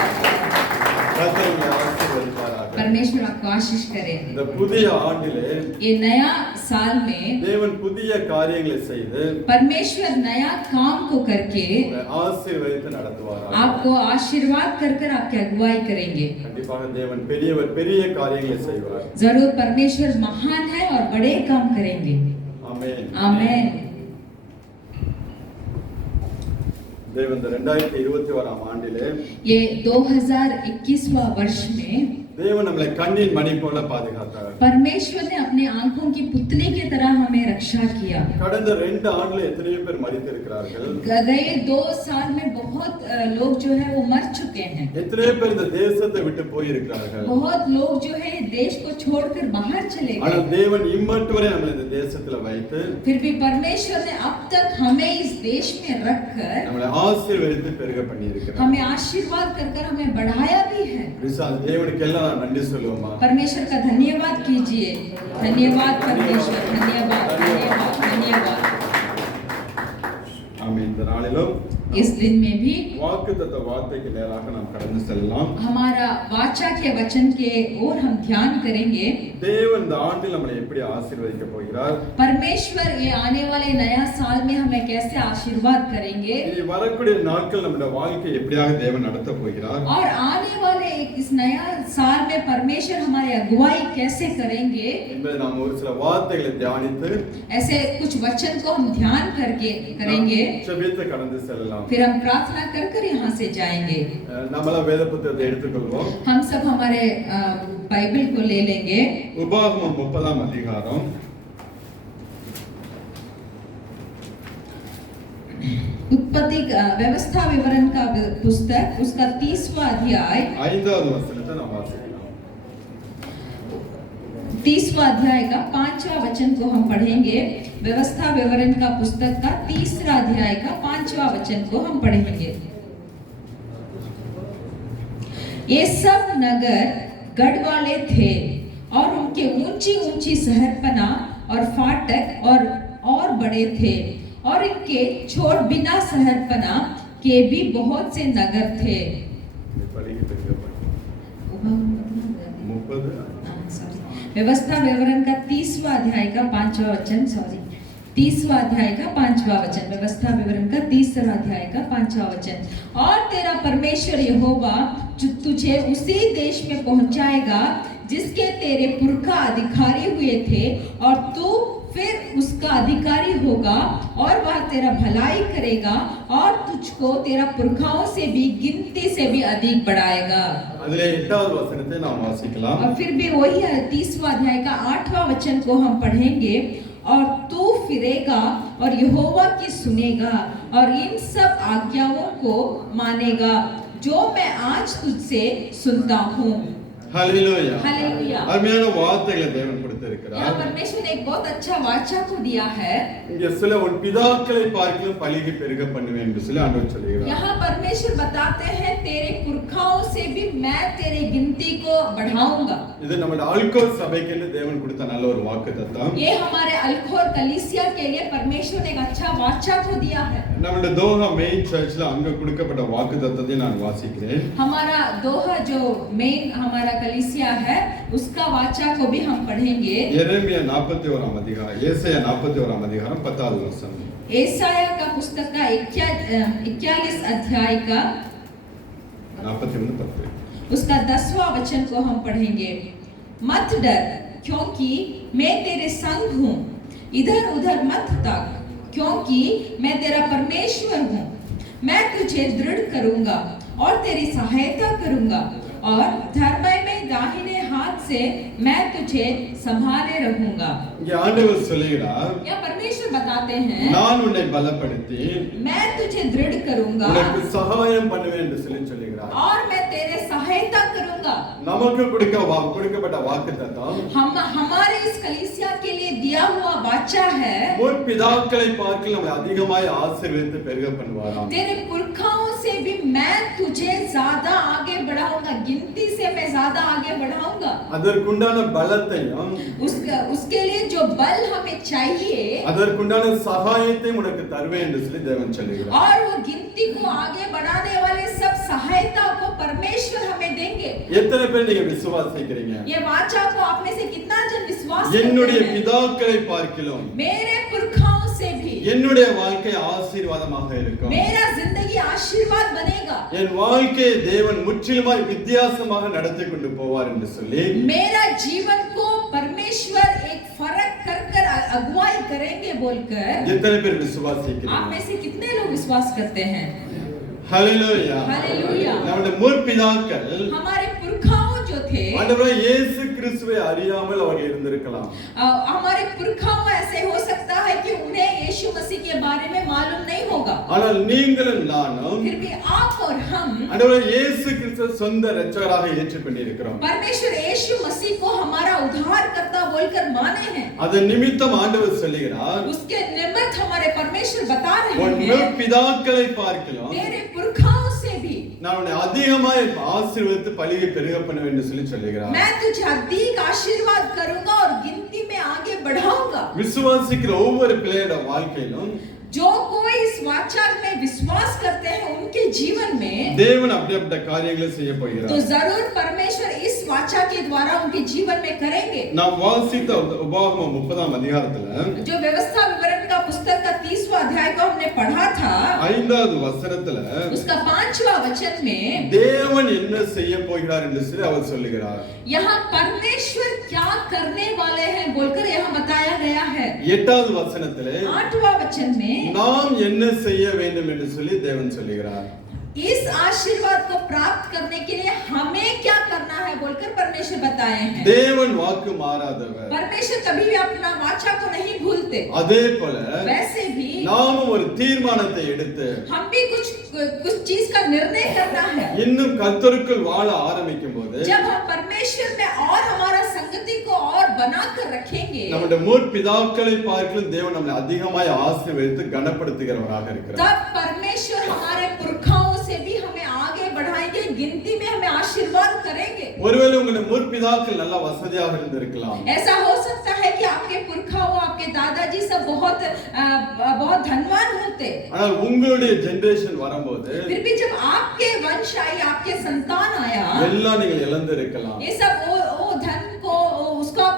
கர்த்தர் உங்களை ஆசீர்வதிப்பாராக. परमेश्वर आपको आशीष करे। இந்த புதிய ஆண்டிலே ये नया साल में தேவன் புதிய காரியங்களை செய்து परमेश्वर नया काम को करके உங்களை ஆசீர்வதித்து நடத்துவாராக. आपको आशीर्वाद कर कर आपकी अगुवाई करेंगे। கண்டிப்பாக தேவன் பெரியவர், பெரிய காரியங்களை செய்வார். जरूर परमेश्वर महान है और बड़े काम करेंगे। ஆமென். आमेन। தேவன் இந்த 2021 ஆண்டிலே ये 2021वां वर्ष में தேவன் நம்மளை கண்ணின் மணி போல பாதுகாத்தார். परमेश्वर ने अपने आंखों की पुतली की तरह हमें रक्षा किया। கடந்த 2 ஆண்டுல எத்தனையோ பேர் மரித்திருக்கிறார்கள். गए 2 साल में बहुत लोग जो है वो मर चुके हैं। எத்தனையோ பேர் இந்த தேசத்தை விட்டு போயிருக்கிறார்கள். बहुत लोग जो है देश को छोड़कर बाहर चले ஆனா गए। தேவன் இம்மட்டு வரை நம்மளை இந்த தேசத்துல வைத்து फिर भी परमेश्वर ने अब तक हमें इस देश में रखकर நம்மளை ஆசீர்வதித்து பெருக பண்ணி இருக்கிறார். हमें आशीर्वाद कर कर हमें बढ़ाया भी है। தேவனுக்கு எல்லாம் நன்றி சொல்லுவோமா? परमेश्वर का धन्यवाद कीजिए। धन्यवाद परमेश्वर, धन्यवाद धन्यवाद धन्यवाद। ஆமென். இந்த நாளிலும் इस दिन में भी வாக்குத்தத்த வார்த்தைக்கு நேராக நாம் கடந்து செல்லலாம். हमारा वाचा के वचन के ओर हम ध्यान करेंगे। தேவன் இந்த ஆண்டில் நம்மளை எப்படி ஆசீர்வதிக்க போகிறார்? परमेश्वर ये आने वाले नया साल में हमें कैसे आशीर्वाद करेंगे இனி வரக்கூடிய நாட்கள் நம்முடைய வாழ்க்கையை எப்படியாக தேவன் நடத்த போகிறார்? और आने वाले इस नया साल में परमेश्वर हमारी अगुवाई कैसे करेंगे, என்பதை நாம் ஒரு சில வார்த்தைகளை தியானித்து ऐसे कुछ वचन को हम ध्यान करके करेंगे। ஜெபித்து கடந்து செல்லலாம். फिर हम प्रार्थना कर कर यहाँ से जाएंगे। நம்மளாம் வேத புத்தகத்தை எடுத்துக்கொள்வோம். हम सब हमारे बाइबल को ले लेंगे। உபாகமம் 30ஆம் அதிகாரம் उत्पत्ति व्यवस्था विवरण का पुस्तक उसका 30वां अध्याय 5வது வசனத்தை நாம் வாசிக்கலாம். 30वां अध्याय का 5वां वचन को हम पढ़ेंगे। व्यवस्था विवरण का पुस्तक का 3रा अध्याय का 5वां वचन को हम पढ़ेंगे। ये सब नगर गढ़ वाले थे और उनके ऊंची ऊंची शहरपना और फाटक और बड़े थे और इनके छोड़ बिना शहरपना के भी बहुत से नगर थे। व्यवस्था विवरण का 30वां अध्याय का 5वां वचन 30वां अध्याय का 5वां वचन। व्यवस्था विवरण का 3रा अध्याय का 5वां वचन। और तेरा परमेश्वर यहोवा तुझे उसी देश में पहुंचाएगा जिसके तेरे पुरखा अधिकारी हुए थे और तू फिर उसका अधिकारी होगा और वह तेरा भलाई करेगा और तुझको तेरा पुरखाओं से भी गिनती से भी अधिक बढ़ाएगा। அதிலே 8வது வசனத்தை நாம் வாசிக்கலாம். और फिर भी वही 30वां अध्याय का 8वां वचन को हम पढ़ेंगे। और तू फिरेगा और यहोवा की सुनेगा और इन सब आज्ञाओं को मानेगा जो मैं आज तुझसे सुनता हूँ। ஹல்லேலூயா. हालेलुया। அருமையான வார்த்தைகளை தேவன் கொடுத்திருக்கிறார். यहाँ परमेश्वर ने एक बहुत अच्छा वाचा को दिया है। இங்கே சில உன் பிதாக்களை பார்க்கிலும் பலிகி பெருக பண்ணுவேன் என்று சொல்லி ஆண்டவர் சொல்கிறார். यहाँ परमेश्वर बताते हैं तेरे पुरखाओं से भी मैं तेरे गिनती को बढ़ाऊंगा। இது நம்முடைய அல்கோர் சபைக்கு தேவன் கொடுத்த நல்ல ஒரு வாக்குத்தத்தம். ये हमारे अल्खोर कलीसिया के लिए परमेश्वर ने एक अच्छा वाचा को दिया है। நம்முடைய தோஹா மெயின் சர்ச்ல அங்க கொடுக்கப்பட்ட வாக்குத்தத்தத்தை நான் வாசிக்கிறேன். हमारा दोहा जो मेन हमारा कलीसिया है उसका वाचा को भी हम पढ़ेंगे। எரேமியா 41ஆம் அதிகாரம், ஏசாயா 41ஆம் அதிகாரம் 10வது வசனம். एसाया का पुस्तक का 41 अध्याय का 41:10. उसका 10वां वचन को हम पढ़ेंगे। मत डर क्योंकि मैं तेरे संग हूँ, इधर उधर मत ताक क्योंकि मैं तेरा परमेश्वर हूँ। मैं तुझे दृढ़ करूंगा और तेरी सहायता करूंगा और धर्म में दाहिने हाथ से मैं तुझे संभाले रहूंगा। இங்கே ஆண்டவர் சொல்கிறார், या परमेश्वर बताते हैं நான் உன்னை பலப்படுத்தி मैं तुझे दृढ़ करूंगा உனக்கு சகாயம் பண்ணுவேன் என்று சொல்லி சொல்கிறார். और मैं तेरे सहायता करूंगा। நமக்கு கொடுக்கப்பட்ட வாக்குத்தத்தம் हम हमारे इस कलीसिया के लिए दिया हुआ वाचा है। உன் பிதாக்களை பார்க்கிலும் நம்மை அதிகமாய் ஆசீர்வதித்து பெருக பண்ணுவாராம். तेरे पुरखाओं से भी मैं तुझे ज्यादा आगे बढ़ाऊंगा, गिनती से मैं ज्यादा आगे बढ़ाऊंगा। बढ़ाऊंगा। அதற்குண்டான பலத்தையும் उसके लिए जो बल हमें चाहिए அதற்குண்டான சகாயத்தையும் உனக்கு தருவேன் என்று சொல்லி தேவன் சொல்லுகிறார். और वो गिनती को आगे बढ़ाने वाले सब सहायता को परमेश्वर हमें देंगे। எத்தனை பேர் நீங்க விசுவாசிக்கிறீங்க? ये वाचा को आप में से कितना जन विश्वास करते என்னுடைய हैं? பிதாக்களை பார்க்கிலும் मेरे पुरखाओं से भी என்னுடைய வாழ்க்கை ஆசீர்வாதமாக இருக்கும். मेरा जिंदगी आशीर्वाद बनेगा। என் வாழ்க்கையை தேவன் முற்றிலுமாய் வித்தியாசமாக நடத்தி கொண்டு போவார் என்று சொல்லி मेरा जीवन को परमेश्वर एक फर्क कर कर अगुवाई करेंगे बोलकर எத்தனை பேர் आप விசுவாசிக்கிறீங்க? में से कितने लोग विश्वास करते हैं? ஹalleluya. हालेलुया। நம்முடைய முற்பிதாக்கள் हमारे पुरखाओं जो थे ஆண்டவராகிய இயேசு கிறிஸ்துவை அறியாமல் அவர்கள் இருந்திருக்கலாம். हमारे पुरखाओं ऐसे हो सकता है कि उन्हें यीशु मसीह के बारे में मालूम नहीं होगा। ஆனால் நீங்களும் நானும் फिर भी आप और हम ஆண்டவராகிய இயேசு கிறிஸ்துவை சொந்த இரட்சகராக ஏற்றுக்கொண்டிருக்கிறோம். परमेश्वर यीशु मसीह को हमारा उद्धारकर्ता बोलकर माने हैं। அதன் நிமித்தம் ஆண்டவர் சொல்லுகிறார், उसके निमित्त हमारे परमेश्वर बता रहे உன் हैं முற்பிதாக்களை பார்க்கலாம் तेरे पुरखाओं से भी நான் உன்னை அதிகமாய் ஆசீர்வதித்து பலியை பெருக பண்ணுவேன் என்று சொல்லி சொல்லுகிறார். मैं तुझे अधिक आशीर्वाद करूंगा और गिनती में आगे बढ़ाऊंगा। விசுவாசிக்கிற ஒவ்வொரு பிள்ளையோட வாழ்க்கையிலும் जो कोई इस वाचा में विश्वास करते हैं उनके जीवन में தேவன் அப்படிப்பட்ட காரியங்களை செய்ய तो போகிறார். जरूर परमेश्वर इस वाचा के द्वारा उनके जीवन में करेंगे। நாம் வாசித்த உபாகமம் 30ஆம் அதிகாரத்துல जो व्यवस्था विवरण का पुस्तक का 30वां अध्याय को हमने पढ़ा था 5வது வசனத்துல उसका 5वां वचन में தேவன் என்ன செய்ய போகிறார் என்று சொல்லி அவர் சொல்லுகிறார். यहाँ परमेश्वर क्या करने वाले हैं बोलकर यहाँ बताया गया है। 8வது வசனத்திலே 8वां वचन में நாம் என்ன செய்ய வேண்டும் என்று சொல்லி தேவன் சொல்லுகிறார். इस आशीर्वाद को प्राप्त करने के लिए हमें क्या करना है बोलकर परमेश्वर बताए हैं। தேவன் வாக்கு மாறாதவர். परमेश्वर कभी भी अपना वाचा को नहीं भूलते। அதே போல वैसे भी நாமும் ஒரு தீர்மானத்தை எடுத்து हम भी कुछ चीज का निर्णय करना है। இன்னும் கர்த்தருக்குள் வாழ ஆரம்பிக்கும் போது जब हम परमेश्वर में और हमारा संगति को और बनाकर रखेंगे நம்முடைய முற்பிதாக்களை பார்க்கலாம் தேவன் நம்மை அதிகமாய் ஆசீர்வதித்து கனப்படுத்துகிறவராக இருக்கிறார். तब परमेश्वर हमारे पुरखाओं से भी हमें आगे बढ़ाएंगे, गिनती में हमें आशीर्वाद करेंगे। ஒருவேளை உங்களுடைய முற்பிதாக்கள் நல்ல வசதியாக இருந்திருக்கலாம். ऐसा हो सकता है कि आपके पुरखाओं आपके दादाजी सब बहुत धनवान होते। ஆனால் உங்களுடைய ஜெனரேஷன் வரும்போது फिर भी जब आपके वंश आई, आपके संतान आया, எல்லாம் நீங்கள் இழந்திருக்கலாம். ये सब वो धन को उसको आप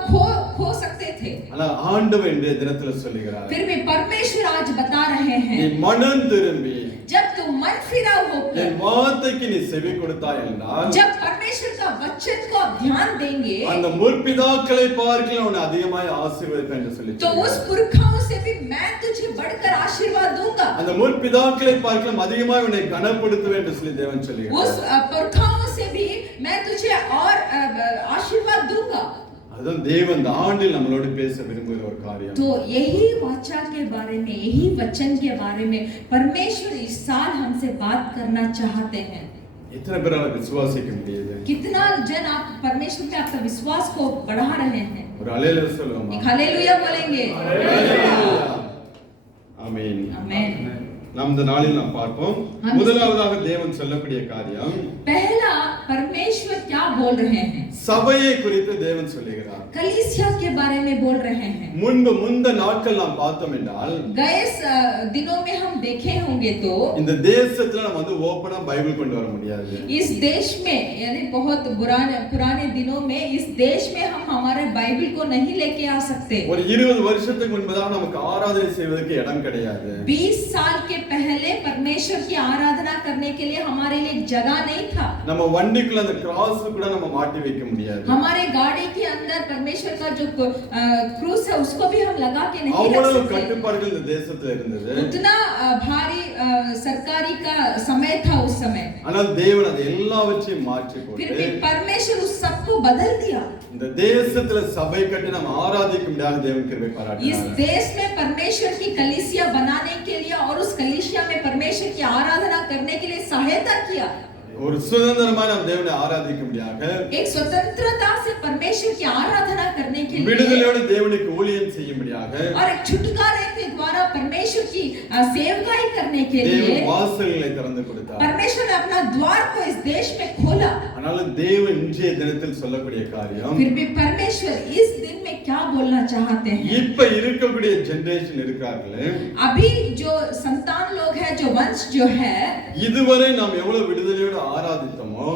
खो सकते थे। ஆனால் ஆண்டவர் இன்றைய தினத்துல சொல்லுகிறார், फिर भी परमेश्वर आज बता रहे நீ हैं மனம் திரும்பி जब तू मन फिरा होकर என் வார்த்தைக்கு நீ செவி கொடுத்தாய் என்றால் जब परमेश्वर का वचन को आप ध्यान देंगे அந்த முற்பிதாக்களை பார்க்கலாம் உன்னை அதிகமாய் ஆசீர்வதிப்பேன் என்று சொல்லி तो उस पुरखाओं से भी मैं तुझे बढ़कर आशीर्वाद दूंगा। அந்த முற்பிதாக்களை பார்க்கலாம் அதிகமாய் உன்னை கனப்படுத்துவேன் என்று சொல்லி தேவன் उस சொல்லுகிறார். पुरखाओं से भी मैं तुझे और आशीर्वाद दूंगा। அதுதான் தேவன் இந்த ஆண்டில் நம்மளோடு பேச விரும்புகிற ஒரு காரியம். तो यही वाचा के बारे में, यही वचन के बारे में परमेश्वर इस साल हमसे बात करना चाहते हैं। எத்தனை பேரால விசுவாசிக்க முடியுது? कितना जन आप परमेश्वर पे आपका विश्वास को बढ़ा रहे हैं? ஒரு அல்லேலூயா சொல்லுவோமா? एक हालेलुया बोलेंगे। ஆமென். आमेन। நாம் இந்த நாளில் நாம் பார்ப்போம். முதலாவதாக தேவன் சொல்லக்கூடிய காரியம், पहला परमेश्वर क्या बोल रहे हैं? சபையை குறித்து தேவன் சொல்லுகிறார். कलीसिया के बारे में बोल रहे हैं। முந்த நாட்கள் நாம் பார்த்தோம் என்றால் गए दिनों में हम देखे होंगे तो இந்த தேசத்துல நம்ம வந்து ஓபனா பைபிள் கொண்டு வர முடியாது. इस देश में यानी बहुत पुराने दिनों में इस देश में हम हमारे बाइबल को नहीं लेके आ सकते। ஒரு 20 வருஷத்துக்கு முன்பதாக நமக்கு ஆராதனை செய்வதற்கு இடம் கிடையாது. 20 साल के पहले परमेश्वर की आराधना करने के लिए हमारे लिए जगह नहीं था। நம்ம வண்டிக்குள்ள அந்த கிராஸ் கூட நம்ம மாட்டி வைக்க முடியாது. हमारे गाड़ी के अंदर परमेश्वर का जो क्रूस है उसको भी हम लगा के नहीं रख அவ்வளவு सकते। கட்டுப்பாடுகள் இந்த தேசத்துல இருந்தது. उतना भारी सरकारी का समय था उस समय। ஆனால் தேவன் அதை எல்லாவற்றையும் மாற்றி फिर போட்டு भी परमेश्वर उस सबको बदल दिया। இந்த தேசத்துல சபை கட்டி நம்ம ஆராதிக்க முடியாத தேவன் கிருபை इस பாராட்டினார். देश में परमेश्वर की कलीसिया बनाने के लिए और उस कलीसिया में परमेश्वर की आराधना करने के लिए सहायता किया। ஒரு சுதந்திரமா நாம் தேவனை ஆராதிக்கும்படியாக एक स्वतंत्रता से परमेश्वर की आराधना करने के लिए விடுதலையோடு தேவனுக்கு ஊழியம் செய்யும்படியாக और एक छुटकारे के द्वारा परमेश्वर की सेवकाई करने के लिए தேவன் வாசல்களை திறந்து கொடுத்தார். परमेश्वर ने अपना द्वार को इस देश में खोला। ஆனாலும் தேவன் இன்றைய தினத்தில் சொல்லக்கூடிய காரியம் फिर भी परमेश्वर इस दिन में क्या बोलना चाहते हैं? இப்ப இருக்கக்கூடிய ஜெனரேஷன் இருக்காங்களே, अभी जो संतान लोग हैं, जो वंश जो है, இதுவரை நாம் எவ்வளவு விடுதலையோடு ஆராதித்தோமோ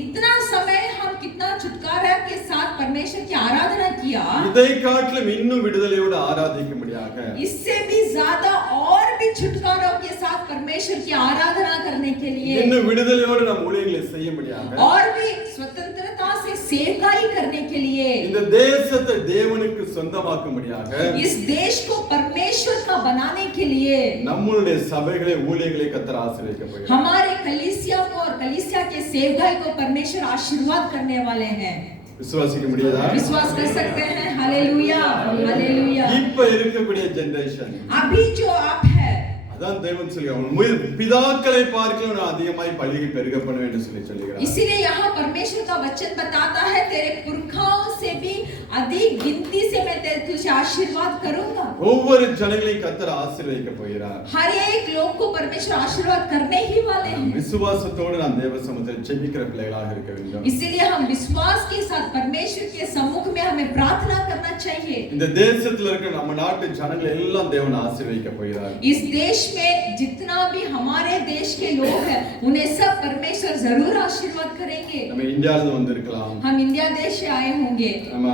इतना समय हम कितना छुटकारा के साथ परमेश्वर की आराधना किया, இதை காட்டிலும் இன்னும் விடுதலையோடு ஆராதிக்கும்படியாக इससे भी ज्यादा और भी छुटकारों के साथ परमेश्वर की आराधना करने के लिए இன்னும் விடுதலையோடு நாம் ஊழியங்களை செய்யும்படியாக और भी स्वतंत्रता से सेवकाई करने के लिए இந்த தேசத்தை தேவனுக்கு சொந்தமாக்கும்படியாக इस देश को परमेश्वर का बनाने के लिए நம்மளுடைய சபைகளை ஊழியங்களை கர்த்தர் ஆசீர்வதிக்கப்படுகிறார். हमारे कलीसिया को और कलीसिया के सेवकाई को परमेश्वर आशीर्वाद करने वाले हैं। விசுவாசிக்க முடியாதா? विश्वास कर सकते हैं? Hallelujah, hallelujah. இப்ப இருக்கக்கூடிய ஜெனரேஷன் अभी जो आप है, அதான் தேவன் சொல்கிறார், பிதாக்களை பார்க்கலாம் நான் அதிகமாய் பலுகி பெருக பண்ணுவேன் என்று சொல்லுகிறார். इसीलिए यहाँ परमेश्वर का वचन बताता है तेरे पुरखाओं से भी अधिक गिनती से मैं तुझे आशीर्वाद करूंगा। ஒவ்வொரு ஜனங்களையும் கர்த்தர் ஆசீர்வதிக்க போகிறார். हर एक लोग को परमेश्वर आशीर्वाद करने ही वाले हैं। விசுவாசத்தோடு நாம் தேவ சமூகத்தில் ஜெபிக்கிற பிள்ளைகளாக இருக்க வேண்டும். इसीलिए हम विश्वास के साथ परमेश्वर के सम्मुख में हमें प्रार्थना करना चाहिए। இந்த தேசத்துல இருக்க நம்ம நாட்டு ஜனங்களை எல்லாம் தேவன் ஆசீர்வதிக்க போகிறார். इस देश में जितना भी हमारे देश के लोग हैं उन्हें सब परमेश्वर जरूर आशीर्वाद करेंगे। நம்ம இந்தியால இருந்து வந்திருக்கலாம், हम इंडिया देश से आए होंगे, நம்ம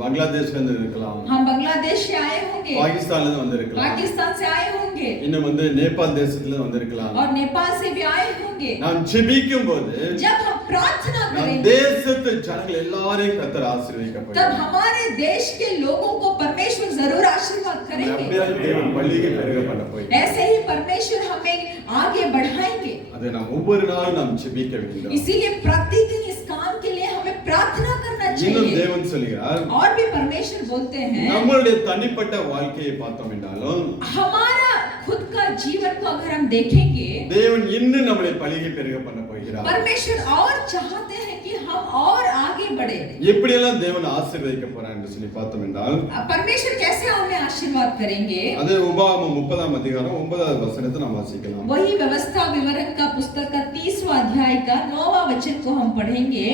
பங்களாதேஷ்ல இருந்து இருக்கலாம், हम बांग्लादेश से आए होंगे, பாகிஸ்தான்ல இருந்து வந்திருக்கலாம், पाकिस्तान से आए होंगे இன்னும் நேபாள் தேசத்துல இருந்து வந்திருக்கலாம். और नेपाल से भी आए होंगे। நாம் ஜெபிக்கும் போது जब हम प्रार्थना நம் करेंगे தேசத்து ஜனங்கள் எல்லாரையும் கர்த்தர் ஆசீர்வதிக்க तब போகிறார். हमारे देश के लोगों को परमेश्वर जरूर आशीर्वाद करेंगे। அப்படியே தேவன் பலிகை பெருக பண்ண போகிறார். ऐसे ही परमेश्वर हमें आगे बढ़ाएंगे। அதை நாம் ஒவ்வொரு நாளும் நாம் ஜெபிக்க வேண்டும். इसीलिए प्रतिदिन इस काम के लिए हमें प्रार्थना करना இன்னும் चाहिए। தேவன் சொல்கிறார், और भी परमेश्वर बोलते हैं நம்மளுடைய தனிப்பட்ட வாழ்க்கையை பார்த்தோம் என்றாலும் हमारा खुद का जीवन को अगर हम देखेंगे தேவன் இன்னும் நம்மளை பலிகை பெருக பண்ண போகிறார். परमेश्वर और चाहते हैं कि हम और आगे बढ़े। எப்படியெல்லாம் தேவன் ஆசீர்வதிக்க போறார் என்று சொல்லி பார்த்தோம் என்றால் परमेश्वर कैसे हमें आशीर्वाद करेंगे? அது உபாகமம் 30ஆம் அதிகாரம் 9வது வசனத்தை நாம் வாசிக்கலாம். वही व्यवस्था विवरण का पुस्तक का 30वां अध्याय का 9वां वचन को हम पढ़ेंगे।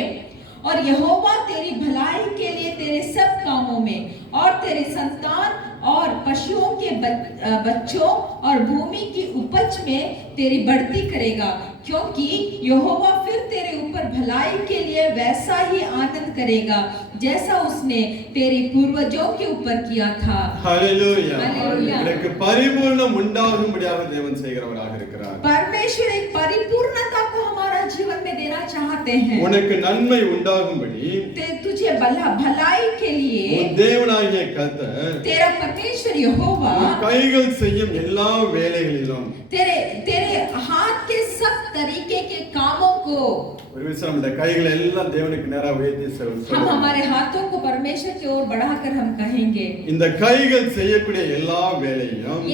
और यहोवा तेरी भलाई के लिए तेरे सब कामों में और तेरे संतान और पशुओं के बच्चों और भूमि की उपज में तेरी बढ़ती करेगा, क्योंकि यहोवा फिर तेरे ऊपर भलाई के लिए वैसा ही आनंद करेगा जैसा उसने तेरे पूर्वजों के ऊपर किया था। ஹalleluya. ஹalleluya. எனக்கு பரிபூர்ணம் உண்டாகும்படியாக தேவன் செய்கிறவராக இருக்கிறார். परमेश्वर एक परिपूर्णता को हमारा जीवन में देना चाहते हैं। உனக்கு நன்மை உண்டாகும்படி तुझे भलाई के लिए உன் தேவனாகிய கர்த்தர் तेरा परमेश्वर यहोवा உன் கைகள் செய்யும் எல்லா வேலைகளிலும் तेरे हाथ के सब तरीके के कामों को ஒரு விஷயம் நம்முடைய கைகளை எல்லாம் தேவனுக்கு நேராக உயர்த்தி हम சொல்லுவோம். हमारे हाथों को परमेश्वर की ओर बढ़ाकर हम कहेंगे இந்த கைகள் செய்யக்கூடிய எல்லா வேலையும்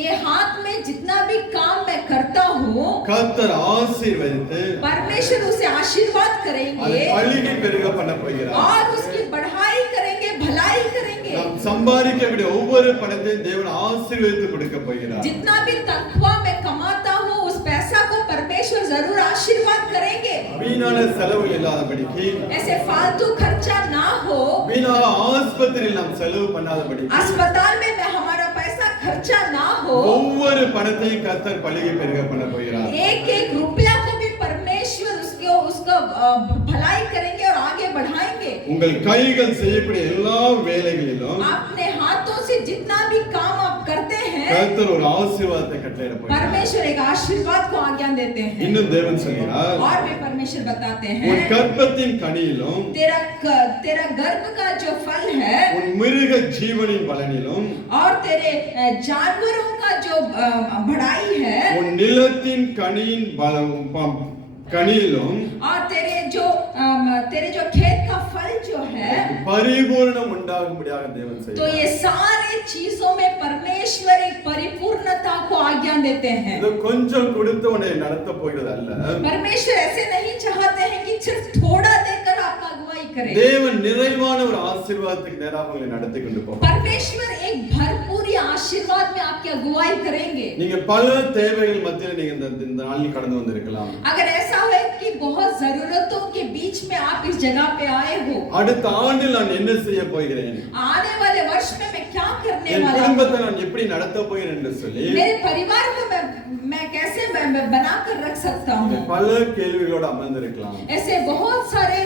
ये हाथ में जितना भी काम मैं करता हूँ கர்த்தர் ஆசீர்வதித்து परमेश्वर उसे आशीर्वाद அதை करेंगे பலிகை பெருக பண்ண போகிறார். और उसकी बढ़ाई करेंगे, भलाई करेंगे। நாம் சம்பாதிக்கக்கூடிய ஒவ்வொரு பணத்தையும் தேவன் ஆசீர்வதித்து கொடுக்க போகிறார். जितना भी तनख्वाह मैं कमाता हूँ उस पैसा को परमेश्वर जरूर आशीर्वाद करेंगे। வீணான செலவு இல்லாதபடிக்கு, ऐसे फालतू खर्चा ना हो, வீணாக ஆஸ்பத்திரியில் நாம் செலவு பண்ணாதபடிக்கு, अस्पताल में हमारा पैसा खर्चा ना हो, ஒவ்வொரு பணத்தையும் கர்த்தர் பலிகை பெருக பண்ண போகிறார். एक एक रुपया को भी परमेश्वर उसका भलाई करेंगे और आगे बढ़ाएंगे। உங்கள் கைகள் செய்யக்கூடிய எல்லா வேலைகளிலும் अपने हाथों से जितना भी काम आप करते हैं கர்த்தர் ஒரு ஆசீர்வாதத்தை கட்டளையிட போகிறார். परमेश्वर एक आशीर्वाद को आज्ञा देते हैं। இன்னும் தேவன் சொல்கிறார், और भी परमेश्वर बताते உன் हैं கர்ப்பத்தின் கனியிலும் तेरा गर्भ का जो फल है உன் மிருக ஜீவனின் பலனிலும் और तेरे जानवरों का जो बढ़ाई है உன் நிலத்தின் கனியிலும் और तेरे तेरे जो खेत का फल जो है, பரிபூரணம் உண்டாகும்படியாக தேவன் तो செய்வார். ये सारे चीजों में परमेश्वर एक परिपूर्णता को आज्ञा देते हैं। இது கொஞ்சம் கொடுத்து உன்னை நடத்த போகிறது அல்ல. परमेश्वर ऐसे नहीं चाहते हैं कि सिर्फ थोड़ा देकर आपका अगुवाई करे। தேவன் நிறைவான ஒரு ஆசீர்வாதத்துக்கு நேராக உங்களை நடத்தி கொண்டு போவார். परमेश्वर एक भरपूर आशीर्वाद में आपकी अगुवाई करेंगे। நீங்க பல தேவைகள் மத்தியில நீங்க இந்த நாளில் கடந்து வந்திருக்கலாம். अगर ऐसा है कि बहुत जरूरतों के बीच में आप इस जगह पे आए हो, அடுத்த ஆண்டில் நான் என்ன செய்ய போகிறேன், आने वाले वर्ष में मैं क्या करने என் वाला हूँ, குடும்பத்தை நான் எப்படி நடத்த போகிறேன் என்று சொல்லி मेरे परिवार को मैं कैसे बनाकर रख सकता हूँ, பல கேள்விகளோடு அமர்ந்திருக்கலாம். ऐसे बहुत सारे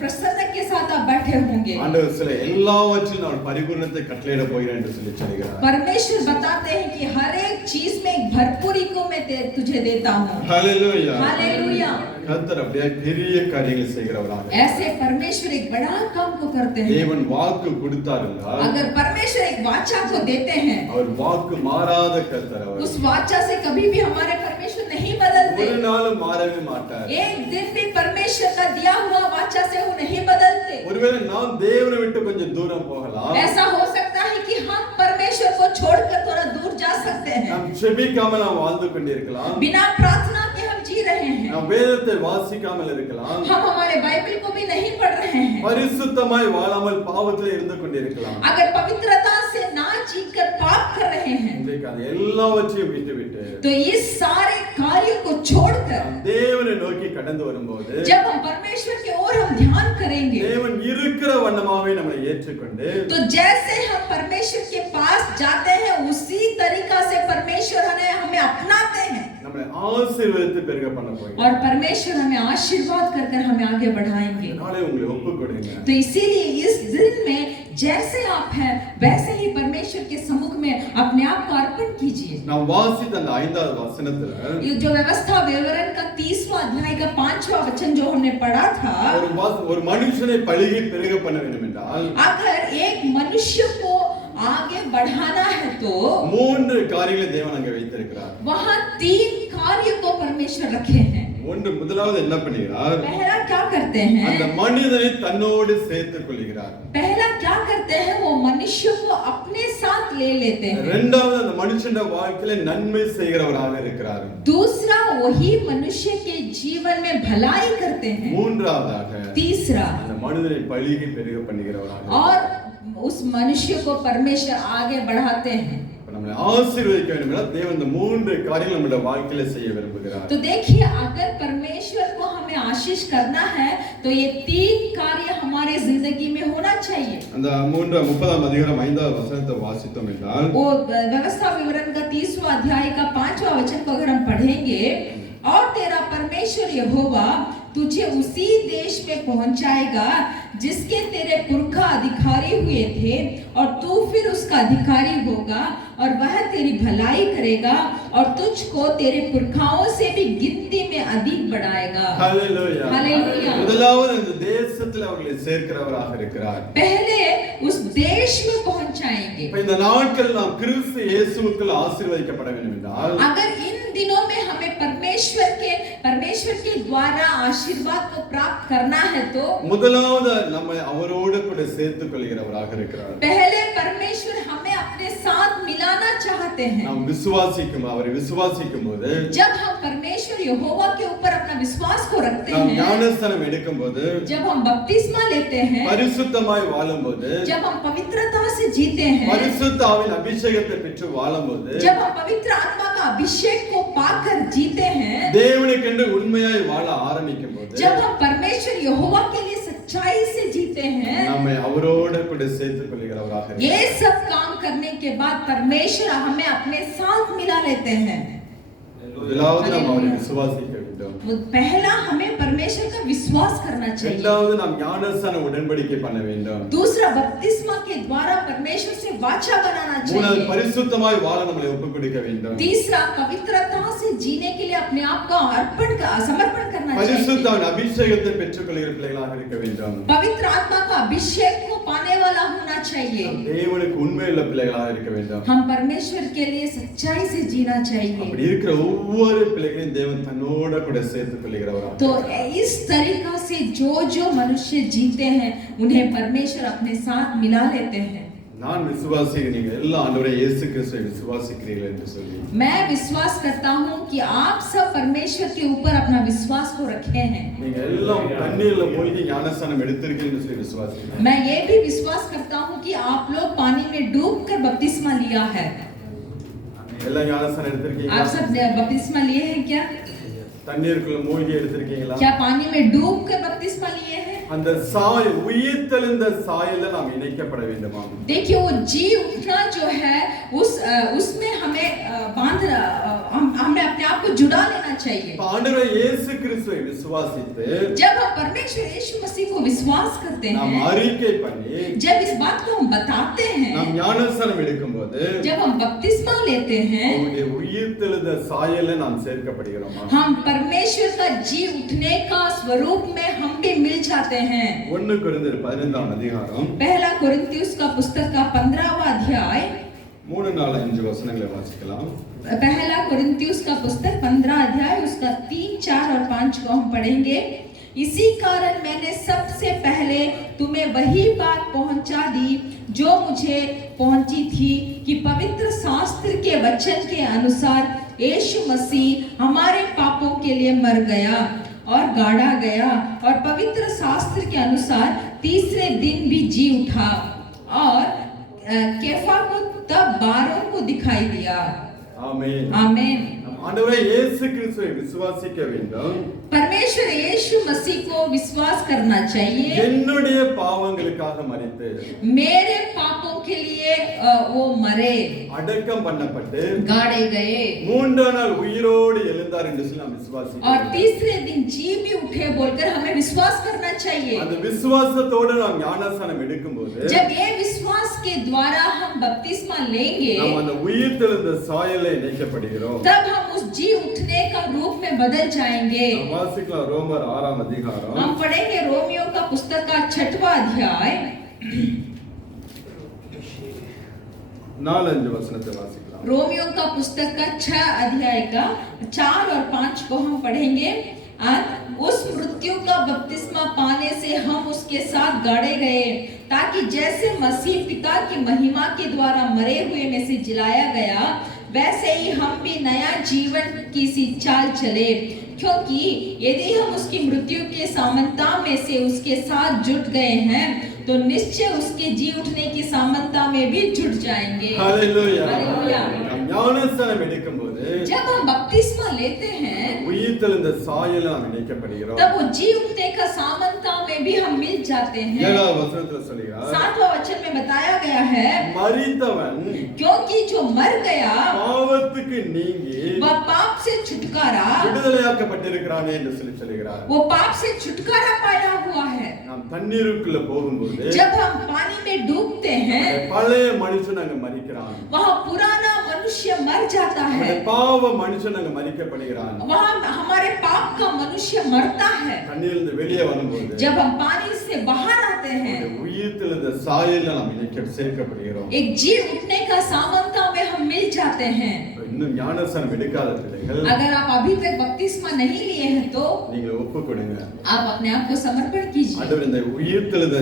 प्रश्न के साथ आप बैठे होंगे। ஆண்டவர் சில எல்லாவற்றிலும் நான் பரிபூரணத்தை கட்டளையிட போகிறேன் என்று சொல்லி சொல்கிறார். परमेश्वर बताते हैं कि हर एक चीज में एक भरपूरी को मैं तुझे देता हूँ। ஹalleluya. हालेलुया। கர்த்தர் அப்படியே பெரிய காரியங்களை செய்கிறவராக. ऐसे परमेश्वर एक बड़ा काम को करते हैं। தேவன் வாக்கு கொடுத்தாருன்னா अगर परमेश्वर एक वाचा को देते हैं, அவர் வாக்கு மாறாத கர்த்தர். அவர் उस वाचा से कभी भी हमारे परमेश्वर नहीं बदलते। ஒரு நாளும் மாறவே மாட்டார். एक दिन भी परमेश्वर का दिया हुआ वाचा से वो नहीं बदलते। ஒருவேளை நாம் தேவனை விட்டு கொஞ்சம் தூரம் போகலாம். ऐसा हो सकता है कि हम परमेश्वर को छोड़कर थोड़ा दूर जा सकते हैं। நாம் செபிக்காமல் நாம் வாழ்ந்து கொண்டிருக்கலாம். बिना प्रार्थना के हम जी रहे हैं। நாம் வேதத்தை வாசிக்காமல் இருக்கலாம். हम हमारे बाइबल को भी नहीं पढ़ रहे हैं। பரிசுத்தமாய் வாழாமல் பாவத்தில் இருந்து கொண்டிருக்கலாம். अगर पवित्रता से ना जीकर पाप कर रहे हैं, இன்றைக்கு அது எல்லாவற்றையும் விட்டுவிட்டு तो इस सारे कार्य को छोड़कर நாம் தேவனை நோக்கி கடந்து வரும்போது जब हम परमेश्वर की ओर हम ध्यान करेंगे, தேவன் இருக்கிற வண்ணமாவே நம்மை ஏற்றுக்கொண்டு तो जैसे हम परमेश्वर के पास जाते हैं उसी तरीका से परमेश्वर हमें अपनाते हैं நம்மை ஆசீர்வதித்து பெருக பண்ண போகிறார். और परमेश्वर हमें आशीर्वाद कर हमें आगे बढ़ाएंगे। நாளை உங்களை ஒப்பு கொடுங்க. तो इसीलिए इस दिन में जैसे आप हैं वैसे ही परमेश्वर के सम्मुख में अपने आप को अर्पण कीजिए। நாம் வாசித்த அந்த 5வது வசனத்துல ये जो व्यवस्था विवरण का 30वां अध्याय का 5वां वचन जो हमने पढ़ा था, ஒரு மனுஷனை பழுகி பெருக பண்ண வேண்டும் என்றால் अगर एक मनुष्य को आगे बढ़ाना है तो 3 காரியங்களை தேவன் அங்கே வைத்திருக்கிறார். वहाँ 3 कार्य को परमेश्वर रखे हैं। முதலாவது என்ன பண்ணுகிறார், पहला क्या करते அந்த हैं, மனிதனை தன்னோடு சேர்த்துக் கொள்கிறார். पहला क्या करते हैं, वो मनुष्य को अपने साथ ले लेते हैं। இரண்டாவது அந்த மனுஷனுடைய வாழ்க்கையில நன்மை செய்கிறவராக இருக்கிறார். दूसरा वही मनुष्य के जीवन में भलाई करते हैं। மூன்றாவதாக तीसरा அந்த மனிதனை பழுகி பெருக பண்ணுகிறவராக. और उस मनुष्य को परमेश्वर आगे बढ़ाते हैं। நம்மை ஆசீர்வதிக்க வேண்டும் என்றால் தேவன் இந்த 3 காரியங்களை நம்முடைய வாழ்க்கையில செய்ய விரும்புகிறார். तो देखिए, अगर परमेश्वर को हमें आशीष करना है तो ये 3 कार्य हमारे जिंदगी में होना चाहिए। அந்த 30ஆம் அதிகாரம் 5வது வசனத்தை வாசித்தோம் என்றால் वो व्यवस्था विवरण का 30वां अध्याय का 5वां वचन को अगर हम पढ़ेंगे, और तेरा परमेश्वर यहोवा तुझे उसी देश में पहुंचाएगा जिसके तेरे पुरखा अधिकारी हुए थे, और तू फिर उसका अधिकारी होगा, और वह तेरी भलाई करेगा और तुझको तेरे पुरखाओं से भी गिनती में अधिक बढ़ाएगा। ஹalleluya. हालेलुया। முதலாவது அந்த தேசத்துல அவர்களை சேர்க்கிறவராக இருக்கிறார். पहले उस देश में पहुंचाएंगे। இப்ப இந்த நாட்கள் நாம் கிறிஸ்து இயேசுவுக்குள் ஆசீர்வதிக்கப்பட வேண்டும் என்றால் अगर इन दिनों में हमें परमेश्वर के द्वारा आशीर्वाद को प्राप्त करना है तो முதலாவது நம்மை அவரோடு கூட சேர்த்துக் கொள்கிறவராக இருக்கிறார். पहले परमेश्वर हमें अपने साथ मिलाना चाहते हैं। நாம் அவரை விசுவாசிக்கும்போது जब हम परमेश्वर यहोवा के ऊपर अपना विश्वास को रखते நாம் हैं, ஞானஸ்நானம் எடுக்கும்போது जब हम बपतिस्मा लेते हैं, பரிசுத்தமாய் வாழும்போது जब हम पवित्रता से जीते हैं, பரிசுத்த ஆவியின் அபிஷேகத்தை பெற்று வாழும்போது जब हम पवित्र आत्मा का अभिषेक को पाकर जीते हैं, தேவனுக்கென்று உண்மையாய் வாழ ஆரம்பிக்கும்போது जब हम परमेश्वर यहोवा के लिए सच्चाई से जीते हैं, நம்மை அவரோடு கூட சேர்த்துக் கொள்கிறவராக இருக்கிறார். ये सब काम करने के बाद परमेश्वर हमें अपने साथ मिला लेते हैं। முதலாவது நாம் அவரை விசுவாசிக்க வேண்டும். पहला हमें परमेश्वर का विश्वास करना चाहिए। இரண்டாவது நாம் ஞானஸ்நான உடன்படிக்கை பண்ண வேண்டும். दूसरा, बपतिस्मा के द्वारा परमेश्वर से वाचा बनाना மூணாவது चाहिए। பரிசுத்தமாய் வாழ நம்மளை ஒப்புக் கொடுக்க வேண்டும். तीसरा, पवित्रता से जीने के लिए अपने आप का समर्पण करना चाहिए। பரிசுத்தாவின் அபிஷேகத்தை பெற்றுக்கொள்கிற பிள்ளைகளாக இருக்க வேண்டும். पवित्र आत्मा का अभिषेक को पाने वाला होना चाहिए। நாம் தேவனுக்கு உண்மையுள்ள பிள்ளைகளாக இருக்க வேண்டும். हम परमेश्वर के लिए सच्चाई से जीना चाहिए। அப்படி இருக்கிற ஒவ்வொரு பிள்ளைகளையும் தேவன் தன்னோட கூட சேர்த்துக் கொள்கிறவராக. तो इस तरीका से जो मनुष्य जीते हैं उन्हें परमेश्वर अपने साथ मिला लेते हैं। நான் விசுவாசிக்கிறேன், நீங்க எல்லா ஆண்டவரே இயேசு கிறிஸ்துவை விசுவாசிக்கிறீர்கள் என்று சொல்லி. मैं विश्वास करता हूं कि आप सब परमेश्वर के ऊपर अपना विश्वास को रखे हैं। நீங்க எல்லாம் தண்ணீர்ல மூழ்கி ஞானஸ்நானம் எடுத்திருக்கீர்கள் என்று சொல்லி விசுவாசிக்கிறேன். मैं ये भी विश्वास करता हूं कि आप लोग पानी में डूबकर बपतिस्मा लिया है। எல்லாம் ஞானஸ்நானம் आप எடுத்திருக்கீங்களா? सब बपतिस्मा लिए हैं क्या? தண்ணீருக்குள்ள மூழ்கி எடுத்திருக்கீங்களா? क्या पानी में डूबकर बपतिस्मा लिए हैं? அந்த உயிர்த்தெழுந்த சாயல்ல நாம் இணைக்கப்பட வேண்டுமா? देखिए वो जी उठना जो है उसमें हमें हमें अपने आप को जुड़ा लेना चाहिए। ஆண்டவர் இயேசு கிறிஸ்துவை விசுவாசித்து जब हम परमेश्वर यीशु मसीह को विश्वास करते நாம் हैं, அறிக்கை பண்ணி जब इस बात को हम बताते हैं, நாம் ஞானஸ்நானம் எடுக்கும்போது जब हम बपतिस्मा लेते हैं, அவருடைய உயிர்த்தெழுந்த சாயல்ல நாம் சேர்க்கப்படுகிறோமா? हम परमेश्वर का जी उठने का स्वरूप में हम भी मिल जाते हैं। 1 கொரிந்தியர் 15ஆம் அதிகாரம் पहला कोरिन्थियुस का पुस्तक का 15वां अध्याय 3, 4, 5 வசனங்களை வாசிக்கலாம். पहला कोरिन्थियुस का पुस्तक 15 अध्याय उसका 3, 4 और 5 को हम पढ़ेंगे। इसी कारण मैंने सबसे पहले तुम्हें वही बात पहुंचा दी जो मुझे पहुंची थी कि पवित्र शास्त्र के वचन के अनुसार यीशु मसीह हमारे पापों के लिए मर गया और गाड़ा गया और पवित्र शास्त्र के अनुसार तीसरे दिन भी जी उठा और कैफा को तब 12 को दिखाई दिया। ஆமென். आमीन। ஆண்டவரே இயேசு கிறிஸ்துவை விசுவாசிக்க வேண்டும். परमेश्वर यीशु मसीह को विश्वास करना चाहिए। என்னுடைய பாவங்களுக்காக மரித்து मेरे पापों के लिए वो मरे, அடக்கம் பண்ணப்பட்டு गाड़े गए 3ஆம் நாள் உயிரோடு எழுந்தார் என்று சொல்லி நாம் और விசுவாசிக்கிறோம். तीसरे दिन जी भी उठे बोलकर हमें विश्वास करना चाहिए। அந்த விசுவாசத்தோடு நாம் ஞானஸ்நானம் எடுக்கும்போது जब ये विश्वास के द्वारा हम बपतिस्मा लेंगे நாம் அந்த உயிர்த்தெழுந்த சாயல்ல இணைக்கப்படுகிறோம். तब हम उस जी उठने का रूप में बदल जाएंगे। நாம் வாசிக்கலாம் ரோமர் 6ஆம் அதிகாரம் हम पढ़ेंगे रोमियो का पुस्तक का 6वां अध्याय 4-5 वचनத்தை வாசிக்கலாம். रोमियो का पुस्तक का 6 अध्याय का 4 और 5 को हम पढ़ेंगे। उस मृत्यु का बपतिस्मा पाने से हम उसके साथ गाड़े गए ताकि जैसे मसीह पिता की महिमा के द्वारा मरे हुए में से जिलाया गया वैसे ही हम भी नया जीवन की सी चाल चले, क्योंकि यदि हम उसकी मृत्यु के सामंता में से उसके साथ जुट गए हैं तो निश्चय उसके जी उठने की सामंता में भी जुट जाएंगे। हालेलुया. हालेलुया। நாம் ஞானஸ்நானம் எடுக்கும்போது जब हम बपतिस्मा लेते हैं உயிர்த்தெழுந்த சாயல்ல நாம் இணைக்கப்படுகிறோம். तब वो जी उठने का सामंता में भी हम मिल जाते हैं। 7ஆம் வசனத்துல சொல்கிறார், 7वां वचन में बताया गया है மரித்தவன் क्योंकि जो मर गया பாவத்துக்கு நீங்கி वह पाप से छुटकारा விடுதலையாக்கப்பட்டிருக்கிறானே என்று சொல்லி சொல்கிறார். वो पाप से छुटकारा पाया हुआ है। நாம் தண்ணீருக்குள்ள போகும்போது जब हम पानी में डूबते हैं பழைய மனுஷன் அங்க மரிக்கிறான். वहाँ पुराना मनुष्य मर जाता है, பாவ மனுஷன் அங்க மரிக்கப்படுகிறான். वहाँ हमारे पाप का मनुष्य मरता है। தண்ணீரிலிருந்து வெளியே வரும்போது जब हम पानी से बाहर आते हैं உயிர்த்தெழுந்த சாயல்ல நாம் சேர்க்கப்படுகிறோம். एक जी उठने का सामंता में हम मिल जाते हैं। இன்னும் ஞானஸ்நானம் எடுக்காத பிள்ளைகள் अगर आप अभी तक बपतिस्मा नहीं लिए हैं तो நீங்கள் ஒப்பு கொடுங்க. आप अपने आप को समर्पण कीजिए। ஆண்டவர் இந்த உயிர்த்தெழுந்த